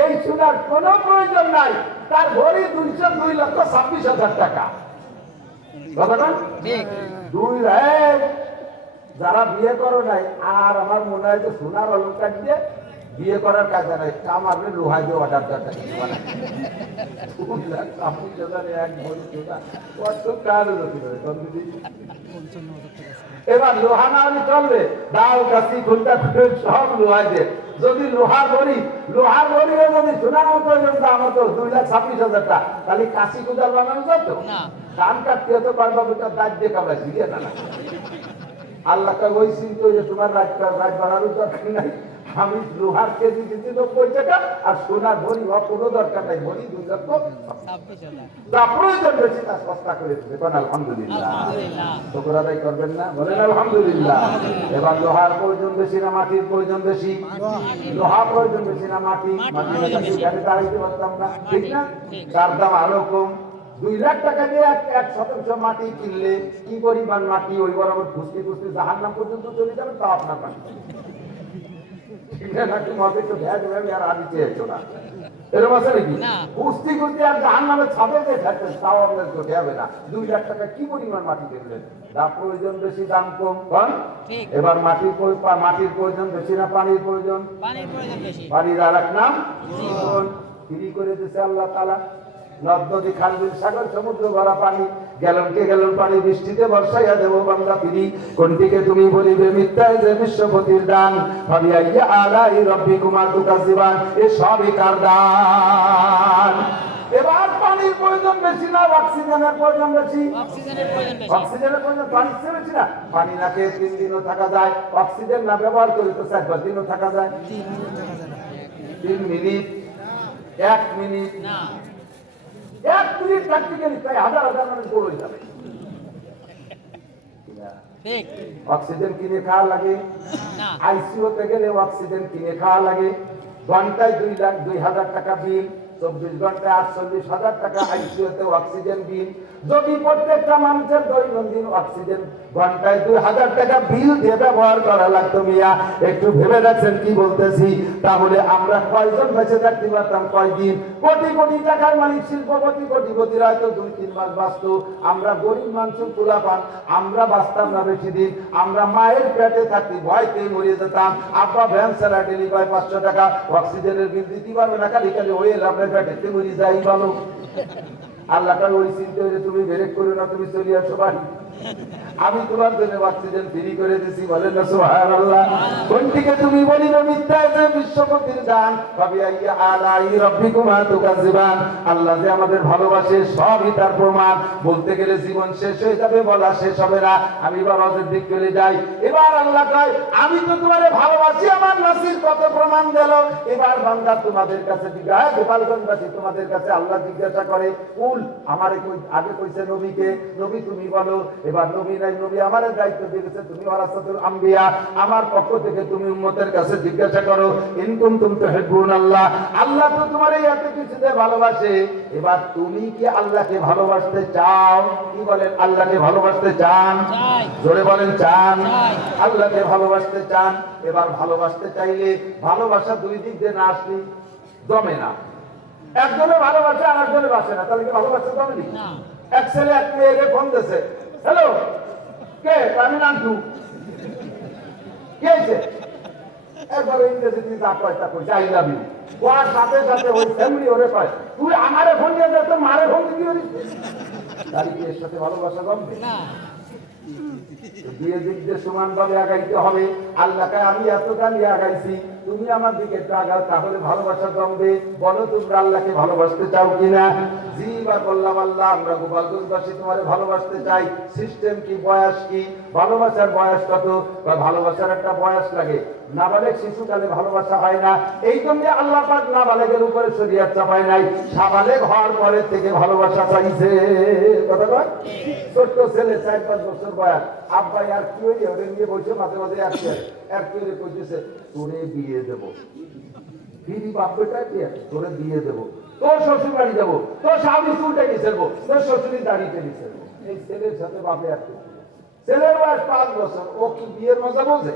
এই সোনার কোন প্রয়োজন নাই, তার ভরি 2,26,000 টাকা। যারা বিয়ে করো নাই আর আমার মনে হয় যে সোনার অলঙ্কার দিয়ে বিয়ে করার কাজে নাই, আমার লোহা দিয়ে অর্ডার দরকার। এবার লোহা না হলে চলবে, দাও কাশি ঘন্টা সব লোহা দিয়ে। যদি লোহার বড়ি যদি সোনার মতো দাম হতো 2,26,000 টাকা, তাহলে কাশি কোদাল বানানো যেত? ধান কাটতে হতো কয়েকটা দাঁত দিয়ে কামড়া ঝিলিয়ে না। আল্লাহ ওই চিন্তা যে তোমার রাজ বানানোর দরকার নাই, আমি লোহার কেজি দিচ্ছি 90 টাকা আর সোনার ভরি হওয়া কোনো দরকার নাই, ভরি 2,26,000 যা প্রয়োজন বেশি তা সস্তা করে দেবে। আলহামদুলিল্লাহ, শুকর আদায় করবেন না? বলেন আলহামদুলিল্লাহ। এবার লোহার প্রয়োজন বেশি না মাটির প্রয়োজন বেশি? লোহা প্রয়োজন বেশি না মাটি? মাটি গাড়ি দাঁড়াইতে পারতাম না, ঠিক না? তার দাম আরো কম। 2 লাখ টাকা দিয়ে 1% মাটি কিনলে কি পরিমাণ মাটি ওই বরাবর খুঁজতে খুঁজতে জাহান্নাম পর্যন্ত চলে যাবে, তা আপনার মাটি এরকম আছে নাকি? কুস্তি কুস্তি আর জাহান্নামের ছাদে যে থাকবেন তাও আপনার চোখে হবে না। 2 লাখ টাকা কি পরিমাণ মাটি কিনলেন? যা প্রয়োজন বেশি দাম কম। এবার মাটির প্রয়োজন বেশি না পানির প্রয়োজন? পানির আর এক নাম ফ্রি করে দিয়েছে আল্লাহ তাআলা। নদ নদী খাল বিল সাগর সমুদ্র ভরা পানি, গ্যালনকে গ্যালন পানি বৃষ্টিতে বর্ষাইয়া দেব বান্দা ফিরি। কোনটিকে তুমি বলিবে মিথ্যায় যে বিশ্বপতির দান, ফাবিআইয়ি আলাই রাব্বিকুমা তুকাজ্জিবান, এ সবই কার দান? এবার পানির প্রয়োজন বেশি না অক্সিজেনের প্রয়োজন বেশি? অক্সিজেনের প্রয়োজন পানির চেয়ে বেশি না? পানি না খেয়ে 3 দিনও থাকা যায়, অক্সিজেন না ব্যবহার করে তো 4-5 দিনও থাকা যায়। 3 মিনিট 1 মিনিট না 1 মিনিট প্র্যাকটিক্যালি প্রায় হাজার মানুষ পড়ে যাবে। অক্সিজেন কিনে খাওয়া লাগে, আইসিইউতে গেলে অক্সিজেন কিনে খাওয়া লাগে। ঘন্টায় 2,00,000 টাকা বিল, 24 ঘন্টায় 48,000 টাকা আইসিইউতে অক্সিজেন বিল। যদি প্রত্যেকটা মানুষের দৈনন্দিন অক্সিজেন ঘন্টায় 2,000 টাকা বিল দিয়ে ব্যবহার করা লাগতো মিয়া, একটু ভেবে দেখছেন কি বলতেছি? তাহলে আমরা কয়জন বেঁচে থাকতে পারতাম? কয়দিন? কোটি কোটি টাকার মালিক শিল্পপতি কোটিপতিরা হয়তো 2-3 মাস বাঁচত, আমরা গরিব মানুষ পোলাপান আমরা বাঁচতাম না বেশি দিন। আমরা মায়ের পেটে থাকতে ভয়তে মরে যেতাম। আব্বা ভ্যান ছাড়া ডেলি পায় 500 টাকা, অক্সিজেনের বিল দিতে পারবে না, খালি খালি ওই আপনার পেটে মরে যাই ভালো। আল্লাহ ওই চিন্তা হয়ে তুমি ব্রেক করো না, তুমি চলে আসো বাড়ি। আমি তোমার জন্য অক্সিজেন ফ্রি করে দিছি, বলেন না সুবহানাল্লাহ। কোনটিকে তুমি বলিবে মিথ্যা যে বিশ্বপতির দান, ফাবিআইয়ি আলাই রাব্বিকুমা তুকাজ্জিবান। আল্লাহ যে আমাদের ভালোবাসে সবই তার প্রমাণ। বলতে গেলে জীবন শেষ হয়ে যাবে, বলা শেষ হবে না। আমি এবার হজের দিক চলে যাই। এবার আল্লাহ কয়, আমি তো তোমারে ভালোবাসি, আমার নাসির কত প্রমাণ দিল। এবার বান্দা তোমাদের কাছে জিজ্ঞাসা, গোপালগঞ্জবাসী তোমাদের কাছে আল্লাহ জিজ্ঞাসা করে, কুল আমারে আগে কইছে নবীকে, নবী তুমি বলো। এবার নবী নাই, নবী আমারে দায়িত্ব দিয়েছে, তুমি ওয়ারাসাতুল আম্বিয়া, আমার পক্ষ থেকে তুমি উম্মতের কাছে জিজ্ঞাসা করো, ইন কুনতুম তুহিব্বুনাল্লাহ, আল্লাহ তো তোমার এই এত কিছুতে ভালোবাসে, এবার তুমি কি আল্লাহকে ভালোবাসতে চাও? কি বলেন, আল্লাহকে ভালোবাসতে চান? জোরে বলেন চান? আল্লাহকে ভালোবাসতে চান। এবার ভালোবাসতে চাইলে ভালোবাসা দুই দিক দিয়ে না আসলে জমে না। একজনে ভালোবাসে আর একজনে বাসে না, তাহলে কি ভালোবাসতে জমে না? এক ছেলে এক মেয়েকে ফোন দিয়েছে, হ্যালো কে, আমি নান্টু, কে হয়েছে? একবার ইংরেজি যা কয় তা কইছে, আই লাভ ইউ। ওর সাথে সাথে ওই ফ্যামিলি ওরে কয়, তুই আমারে ফোন দিয়ে দে, তো মারে ফোন দিয়ে কি করিস? তাহলে কি এর সাথে ভালোবাসা জমবে না? বিয়ে দিক দিয়ে সমান ভাবে আগাইতে হবে। আল্লাহকে আমি এতটা নিয়ে আগাইছি, তুমি আমার দিকে একটু আগাও, তাহলে ভালোবাসা জমবে। বলো তোমরা আল্লাহকে ভালোবাসতে চাও কিনা? জি বা বললাম আল্লাহ, আমরা গোপালগঞ্জবাসী তোমারে ভালোবাসতে চাই। সিস্টেম কি, বয়স কি, ভালোবাসার বয়স কত? বা ভালোবাসার একটা বয়স লাগে। নাবালেগ শিশুকালে ভালোবাসা হয় না, এই জন্য আল্লাহ পাক নাবালেগের উপরে শরীয়ত চাপায় নাই, সাবালেগ হওয়ার পরে থেকে ভালোবাসা চাইছে। কথা কয়, ছোট্ট ছেলে 4-5 বছর বয়স, আব্বা আর কি হইলে ওরে নিয়ে বসে মাঝে মাঝে আর কি হইলে কইতেছে, তোরে বিয়ে দেবো, বিড়ি বাপটা কি তোরে বিয়ে দেবো, তোর শ্বশুর বাড়ি যাবো, তোর স্বামী চুলটা নিয়ে ফেলবো, তোর শ্বশুরের দাঁড়িয়ে নিয়ে ফেলবো। এই ছেলের সাথে বাপে আর ছেলের বয়স 5 বছর, ও কি বিয়ের মজা বোঝে?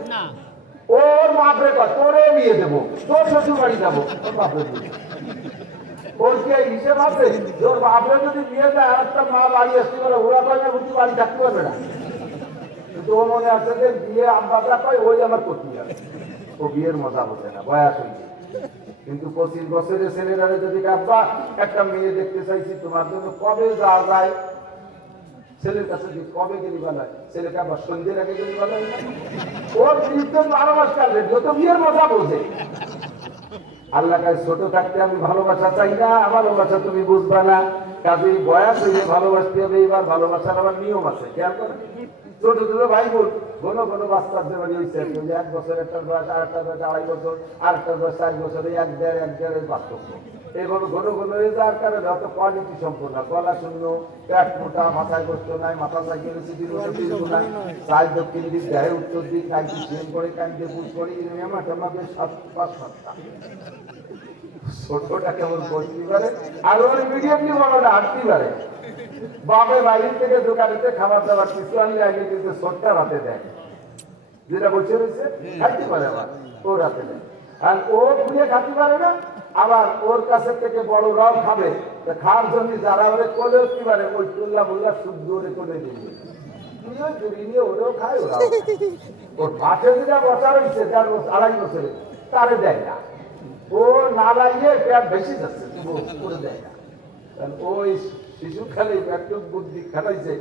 ওর বাপরে তোরে বিয়ে দেবো, তোর শ্বশুর বাড়ি যাবো, তোর বাপরে বিয়ে। ওর কি হিসেব আছে? ওর বাপরে যদি বিয়ে দেয় আর একটা মা বাড়ি আসতে পারে, ওরা কয় না বুঝি বাড়ি থাকতে পারবে না। কিন্তু ও মনে আছে যে বিয়ে আব্বাটা কয় ওই আমার করতে হবে, ও বিয়ের মজা বোঝে না, বয়স হয়েছে। কিন্তু 25 বছরের ছেলেরা যদি আব্বা একটা মেয়ে দেখতে চাইছি তোমার জন্য, কবে যাওয়া যায়? ছেলের কাছে কবে গেলি বলা, ছেলেকে আবার সন্ধ্যের আগে গেলি বলা, ওর 12 মাস কাটবে, যত বিয়ের মজা বোঝে। আল্লাহ কাছে ছোট থাকতে আমি ভালোবাসা চাই না, ভালোবাসা তুমি বুঝবা না, কাজেই বয়স হইলে ভালোবাসতে হবে। এবার ভালোবাসার আবার নিয়ম আছে, খেয়াল করে। ছোট ছোট ভাই বোন, কোনো বাচ্চার যে বাড়ি হয়েছে 1 বছর, একটা বয়স, আরেকটা বয়স 2.5 বছর, আরেকটা বয়স 4 বছর, 1-1.5 পার্থক্য। এগুলো ঘন ঘন হয়ে যাওয়ার কারণে অত কোয়ালিটি সম্পূর্ণ, গলা শূন্য, পেট মোটা, মাথায় কষ্ট নাই, মাথা লাগিয়ে নাই, চার দক্ষিণ দিক, দেহে উত্তর দিক, কাঁদতে সিএম করে, কাঁদতে পুষ করে, বেশ 7-5-7টা। ছোটটা কেমন করতে পারে, আর ওর মিডিয়ামলি বড়টা হাঁটতে পারে। বাপে বাইরে থেকে দোকানেতে খাবার দাবার কিছু আনলে আগে কিন্তু ছোটটা রাতে দেয়, যেটা বসে রয়েছে খাইতে পারে, আবার ও রাতে দেয়। আর ও খুঁড়িয়ে খাতে পারে না, আবার ওর কাছে থেকে বড় রব খাবে, খাওয়ার জন্য যারা ওরে কোলে উঠতে পারে, ওই তুল্লা মুল্লা শুদ্ধ ওরে কোলে দিয়ে নিয়ে ওরেও খায়, ওরা ওর পাশে যেটা বসা রয়েছে, যার 2.5 বছরে, তারে দেয় না। ও না লাগিয়ে পেট বেশি যাচ্ছে, করে দেয় না। ওই শিশুকালে একটু বুদ্ধি খাটাইছে,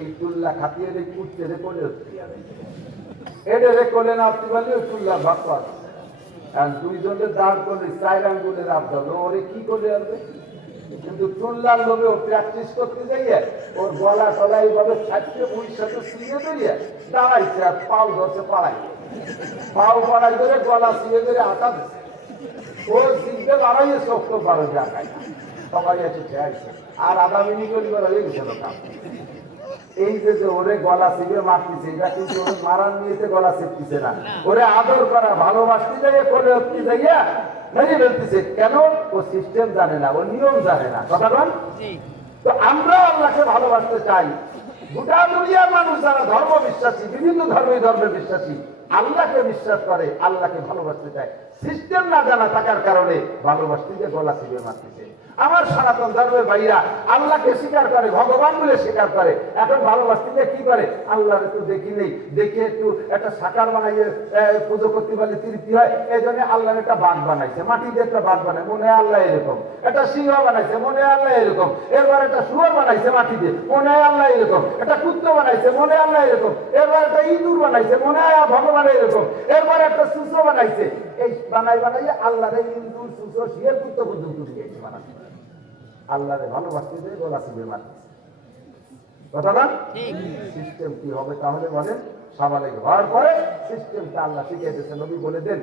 এই তুল্লা খাতিয়ে উঠতে রে কোলে উঠতে যাবে, এটা রে কোলে না উঠতে পারলে ওই তুল্লা ভাগ পাওয়া। আর দুইজনের দাঁড় করলে 4 আঙ্গুলের আবদাল, ওরে কি করে আসবে? কিন্তু তুল্লার লোভে ও প্র্যাকটিস করতে যাইয়ে ওর গলা টলা এইভাবে ছাড়তে বইয়ের সাথে ছিঁড়ে বেরিয়ে দাঁড়াইছে, আর পাও ধরছে পাড়াই, পাও পাড়াই ধরে গলা ছিঁড়ে ধরে আটা দিচ্ছে। ও জিজ্ঞে দাঁড়াইয়ে শক্ত পারো যে আঁকায় না, সবাই আছে খেয়াইছে, আর আধা মিনিট হয়ে গেছে কাম। এই যে ওরে গলা চিপে মারতেছে, এটা কিন্তু ওরে মারার নিয়েছে, গলা চিপতেছে না, ওরে আদর করা, ভালোবাসতে যাইয়ে কোলে উঠতে যাইয়া মেরে ফেলতেছে। কেন? ও সিস্টেম জানে না, ও নিয়ম জানে না। কথা বল। তো আমরা আল্লাহকে ভালোবাসতে চাই। গোটা দুনিয়ার মানুষ যারা ধর্ম বিশ্বাসী, বিভিন্ন ধর্মের বিশ্বাসী, আল্লাহকে বিশ্বাস করে, আল্লাহকে ভালোবাসতে চায়। সিস্টেম না জানা থাকার কারণে ভালোবাসতে যে গলা চিপে মারতেছে। আমার সনাতন ধর্মের ভাইরা আল্লাহকে স্বীকার করে, ভগবান বলে স্বীকার করে, এখন ভালোবাসতে যে কি করে, আল্লাহর একটু দেখি নেই, দেখে একটু একটা সাকার বানাইয়ে পুজো করতে পারলে তৃপ্তি হয়, এই জন্য আল্লাহর একটা বাঘ বানাইছে, মাটি দিয়ে একটা বাঘ বানায়, মনে হয় আল্লাহ এরকম, একটা সিংহ বানাইছে, মনে হয় আল্লাহ এরকম, এরপর একটা শুয়োর বানাইছে মাটি দিয়ে, মনে হয় আল্লাহ এরকম, একটা কুত্তা বানাইছে, মনে হয় আল্লাহ এরকম, এরপর একটা ইঁদুর বানাইছে, মনে হয় ভগবান এরকম, এরপর একটা সুসো বানাইছে, এই বানাইয়ে আল্লাহর ইঁদুর সুসো শিয়ের কুত্তা পর্যন্ত দিয়েছে বানাচ্ছে। আল্লাহরে ভালোবাসতে যে গলা চিপে মারতেছে, কথা না? সিস্টেম কি হবে তাহলে বলেন? সাবালে ঘর করে সিস্টেমটা আল্লাহ শিখিয়ে দিয়েছে, নবী বলে দেন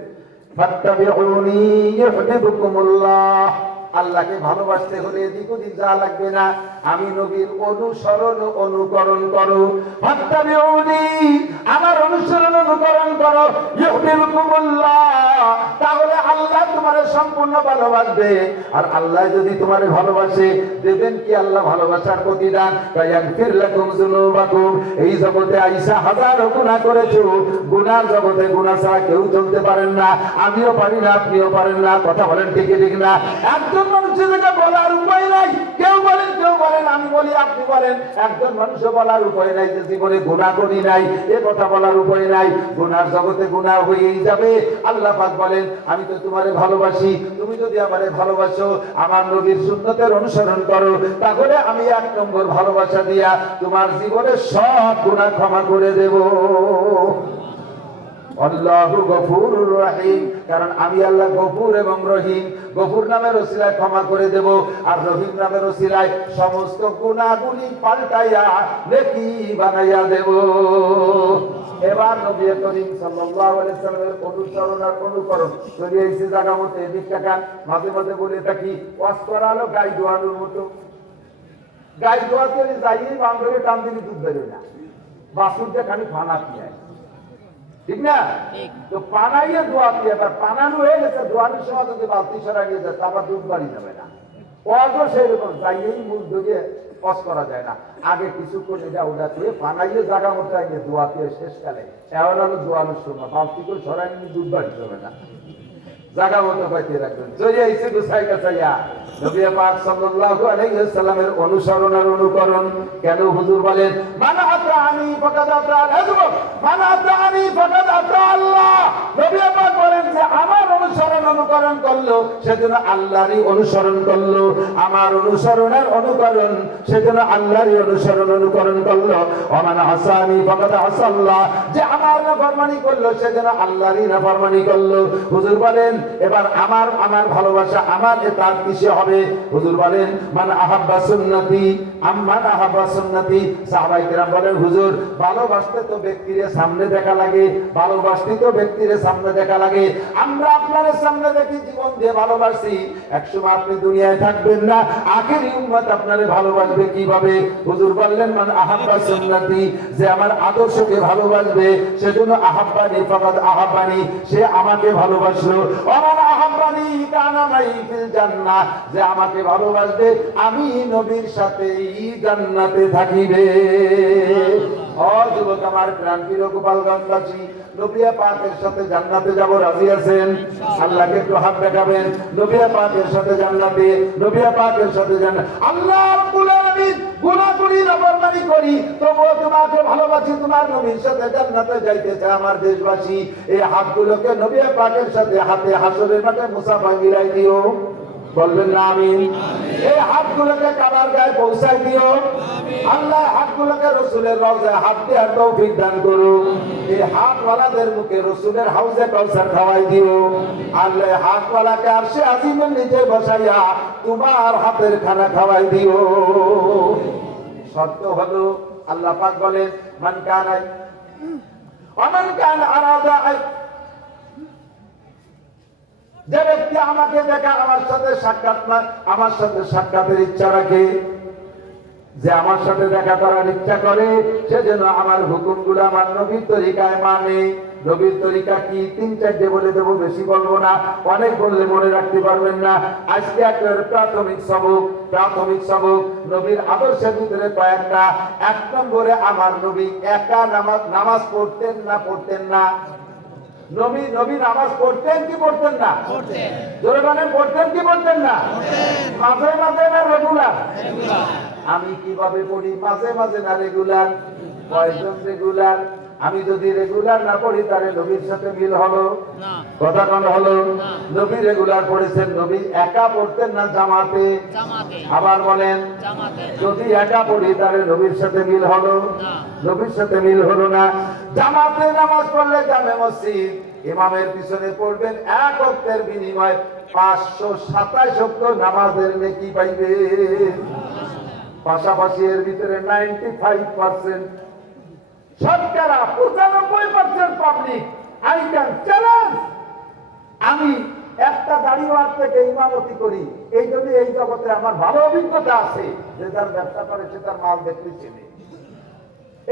ফাত্তাবিউনি ইউহিব্বুকুমুল্লাহ। আল্লাহকে ভালোবাসতে হলে এদিক ওদিক যা লাগবে না, আমি নবীর অনুসরণ অনুকরণ করো। ফাত্তাবিউনি, আমার অনুসরণ অনুকরণ করো, ইউহিব্বুকুমুল্লাহ, তাহলে আল্লাহ তোমারে সম্পূর্ণ ভালোবাসবে। আর আল্লাহ যদি তোমারে ভালোবাসে, দেবেন কি আল্লাহ ভালোবাসার প্রতিদান, ইয়াগফির লাকুম যুনুবাকুম। এই জগতে আইসা হাজারো গুনাহ করেছো, গুনার জগতে গুনাহ ছাড়া কেউ চলতে পারেন না, আমিও পারি না, আপনিও পারেন না, কথা বলেন ঠিক ঠিক না? একজন মানুষের বলার উপায় নাই, কেউ বলেন আমি বলি আপনি বলেন, একজন মানুষও বলার উপায় নাই যে জীবনে গুনাহ করি নাই, এ কথা বলার উপায় নাই। গুনার জগতে গুনাহ হয়েই যাবে। আল্লাহ পাক বলেন আমি তো তোমারে ভালোবাসি, তুমি যদি আমারে ভালোবাসো, আমার নবীর সুন্নতের অনুসরণ করো, তাহলে আমি 1 নম্বর ভালোবাসা দিয়া তোমার জীবনের সব গুনাহ ক্ষমা করে দেব। আল্লাহু গফুরুর রহিম, কারণ আমি আল্লাহ গফুর এবং রহিম। গফুর নামের ওসিলায় ক্ষমা করে দেব, আর রহিম নামের ওসিলায় সমস্ত গুনাহগুলি পাল্টাইয়া নেকি বানাইয়া দেব। এবার নবী করিম সাল্লাল্লাহু আলাইহি সাল্লামের অনুসরণ আর অনুকরণ চলে এসে জায়গা মতো এদিক টাকান, মাঝে মাঝে বলে থাকি ওয়াজ করালো গাই দোয়ানোর মতো। গাই দোয়াতে যাই বান্ধবী টান দিলে দুধ বেরোয় না, বাসুরটা খালি ফানা পিয়ায়, ঠিক না? তো পানাইয়ে দোয়া দিয়ে, এবার পানানো হয়ে গেছে, দোয়ানোর সময় যদি বালতি সরা গিয়ে যায়, আবার দুধ বাড়ি যাবে না। ওয়াজও সেই রকম, যাইয়েই মুখ ধরিয়ে ওয়াজ করা যায় না, আগে কিছুক্ষণ এটা ওটা দিয়ে পানাইয়ে জায়গা মতো আগে দোয়া দিয়ে শেষকালে এমন হলো দোয়ানোর সময় বালতি করে সরাই নিয়ে দুধ বাড়ি যাবে না, জায়গা মতো পাইতে রাখবেন। জড়িয়ে এসে গুছাই গাছাইয়া নবী পাক সাল্লাল্লাহু আলাইহি ওয়াসাল্লামের অনুসরণ আর অনুকরণ। কেন হুজুর বলেন মান আতানি ফাকাদ আতা, মান আতানি ফাকাদ আতা আল্লাহ। নবী পাক বলেন যে আমার অনুসরণ অনুকরণ করলো সেজন্য আল্লাহরই অনুসরণ করলো, আমার অনুসরণের অনুকরণ সেজন্য আল্লাহরই অনুসরণ অনুকরণ করলো। ওমান আসানি ফাকাদ আসাল্লাহ, যে আমার নাফরমানি করলো সেজন্য আল্লাহরই নাফরমানি করলো। হুজুর বলেন এবার আমার ভালোবাসা আমার এতাত কিসে হবে? হুজুর বলেন মান আহাব্বা সুন্নতি আম্মান আহাব্বা সুন্নতি। সাহাবায়ে কেরাম বলেন হুজুর ভালোবাসতে তো ব্যক্তির সামনে দেখা লাগে, ভালোবাসতে তো ব্যক্তির সামনে দেখা লাগে, আমরা আপনার সামনে দেখি জীবন দিয়ে ভালোবাসি, একসময় আপনি দুনিয়ায় থাকবেন না, আখেরি উম্মত আপনারে ভালোবাসবে কিভাবে? হুজুর বললেন মান আহাব্বা সুন্নতি, যে আমার আদর্শকে ভালোবাসবে সেজন্য আহাব্বানি ফাকাদ আহাব্বানি, সে আমাকে ভালোবাসলো। ওমান আহাব্বানি কানা মাই ফিল জান্নাহ, যে আমাকে ভালোবাসবে আমি নবীর সাথেই জান্নাতে থাকিবে। ও যুবক আমার প্রাণ প্রিয় গোপালগঞ্জবাসী, নবী পাকের সাথে জান্নাতে যাব, রাজি আছেন? আল্লাহকে একটু হাত দেখাবেন, নবী পাকের সাথে জান্নাতে, নবী পাকের সাথে জান্নাত। আল্লাহ রাব্বুল আলামিন গুনাহ করি নাফরমানি করি তবুও তোমাকে ভালোবাসি, তোমার নবীর সাথে জান্নাতে যাইতে চাই আমার দেশবাসী। এই হাতগুলোকে নবী পাকের সাথে হাতে হাসরের মাঠে মুসাফা মিলাই দিও, বলবেন না আমিন? এই হাতগুলোকে কাবার গায়ে পৌঁছাই দিও। আল্লাহ হাতগুলোকে রসুলের রওজায় হাত দেওয়ার তৌফিক দান করো। এই হাতওয়ালাদের মুখে রসুলের হাউজে কাউসার খাওয়াই দিও। আল্লাহ হাতওয়ালাকে আরশে আজিমের নিচে বসাইয়া তোমার হাতের খানা খাওয়াই দিও। শর্ত হলো আল্লাহ পাক বলেন মান কানা ওমান কানা আরাদা, যে ব্যক্তি আমাকে দেখা আমার সাথে সাক্ষাতের ইচ্ছা রাখে, যে আমার সাথে দেখা করার ইচ্ছা করে, সে যেন আমার হুকুমগুলো আমার নবীর তরিকায় মানে। নবীর তরিকা কি 3-4টে বলে দেবো, বেশি বলবো না, অনেক বললে মনে রাখতে পারবেন না। আজকে একটা প্রাথমিক সবক নবীর আদর্শের ভিতরে কয়েকটা। 1 নম্বরে আমার নবী একা নামাজ পড়তেন না? নবী নবী নামাজ পড়তেন কি পড়তেন না? জোরে বলেন, পড়তেন কি পড়তেন না? মাঝে মাঝে না রেগুলার? আমি কিভাবে পড়ি? মাঝে মাঝে না রেগুলার? কয়জন রেগুলার? আমি যদি রেগুলার না পড়ি তাহলে নবীর সাথে মিল হলো? কথা কোন হলো? নবী রেগুলার পড়েছেন, নবী একা পড়তেন না জামাতে? আবার বলেন, যদি একা পড়ি তাহলে নবীর সাথে মিল হলো? নবীর সাথে মিল হলো না। জামাতে নামাজ পড়লে জামে মসজিদ ইমামের পিছনে পড়বেন, এক ওয়াক্তের বিনিময়ে 527 ওয়াক্ত নামাজের নেকি পাইবে। পাশাপাশি এর ভিতরে 95% শতকরা 95% পাবলিক, আই ক্যান চ্যালেঞ্জ, আমি একটা দাড়িওয়ালা থেকে ইমামতি করি, এই জন্য এই জগতে আমার ভালো অভিজ্ঞতা আছে। যে যার ব্যবসা করে সে তার মাল দেখতে চেনে।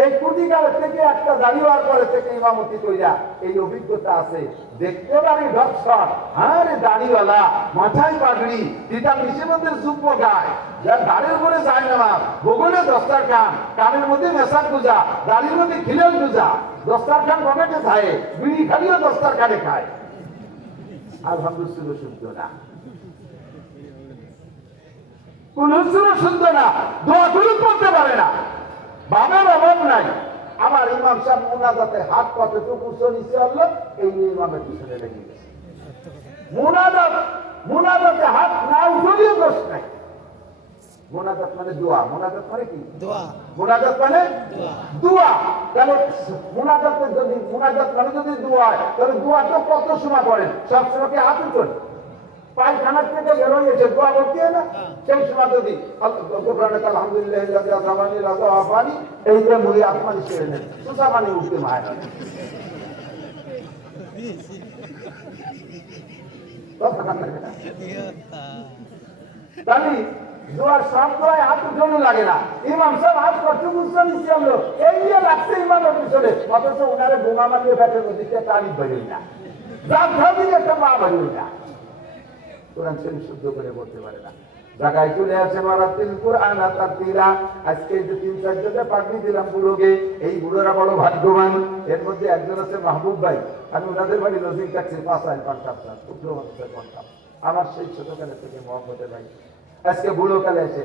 এই কুটিকাল থেকে একটা দাড়িওয়ার করে থেকে ইমামতি কইরা এই অভিজ্ঞতা আছে। দেখতে পারি ডক্টর, আরে দাড়িওয়ালা, মাথায় পাগড়ি, পিতা মিশিবদের যুগ্ম গায়, যার দাড়ির উপরে যায় না, বগলে দস্তারখান, কানের মধ্যে মেশার গুজা, দাড়ির মধ্যে খিলেল গুজা, দস্তারখান পকেটে খায়, বিড়ি খালিও দস্তারখানে খায়। আলহামদুলিল্লাহ শুদ্ধ না, কোন শুদ্ধ না, দোয়া কুলুপ করতে পারে না, বাবার অভাব নাই। আমার ইমাম সাহেব মুনাজাতে হাত কতটুকু নিচে আল্লাহ, এই নিয়ে ইমামের পিছনে লেগে গেছে। মুনাজাতে হাত না উঠলেও দোষ নাই। মুনাজাত মানে দোয়া, মুনাজাত মানে কি? মুনাজাত মানে দোয়া। তাহলে মুনাজাতে যদি মুনাজাত মানে যদি দোয়া হয়, তাহলে দোয়া তো কত সময় পড়েন? সবসময় কি হাত উঠেন? পায়খানার থেকে বেরোয় এসে দোয়া করতে হয় না? সেই সময় যদি আলহামদুলিল্লাহ এই যে মুড়ি আসমানি ছেড়ে নেন, সুসা পানি উঠতে মায়। তাহলে দোয়ার সব দোয়ায় হাত উঠানো লাগে না। ইমাম সাহেব হাত কতটুকু নিচে আনলো, এই নিয়ে লাগছে ইমামের পিছনে, অথচ ওনারে বোমা মারিয়ে ব্যাটের দিকে তারিফ বেরোই না, যার ধর্মী একটা মা বেরোই না, কোরআন শরীফ শুদ্ধ করে বলতে পারে না। জায়গায় চলে আসে মারাতিল কোরআন তারতিলা। আজকে যে 3-4 জনে পাগড়ি দিলাম বুড়োকে, এই বুড়োরা বড় ভাগ্যবান। এর মধ্যে একজন আছে মাহবুব ভাই, আমি ওনাদের বাড়ি লজিং ট্যাক্সি 5 ক্ষুদ্র মানুষের কন্টাক্ট। আমার সেই ছোটকালে থেকে মহব্বতের ভাই, আজকে বুড়ো কালে এসে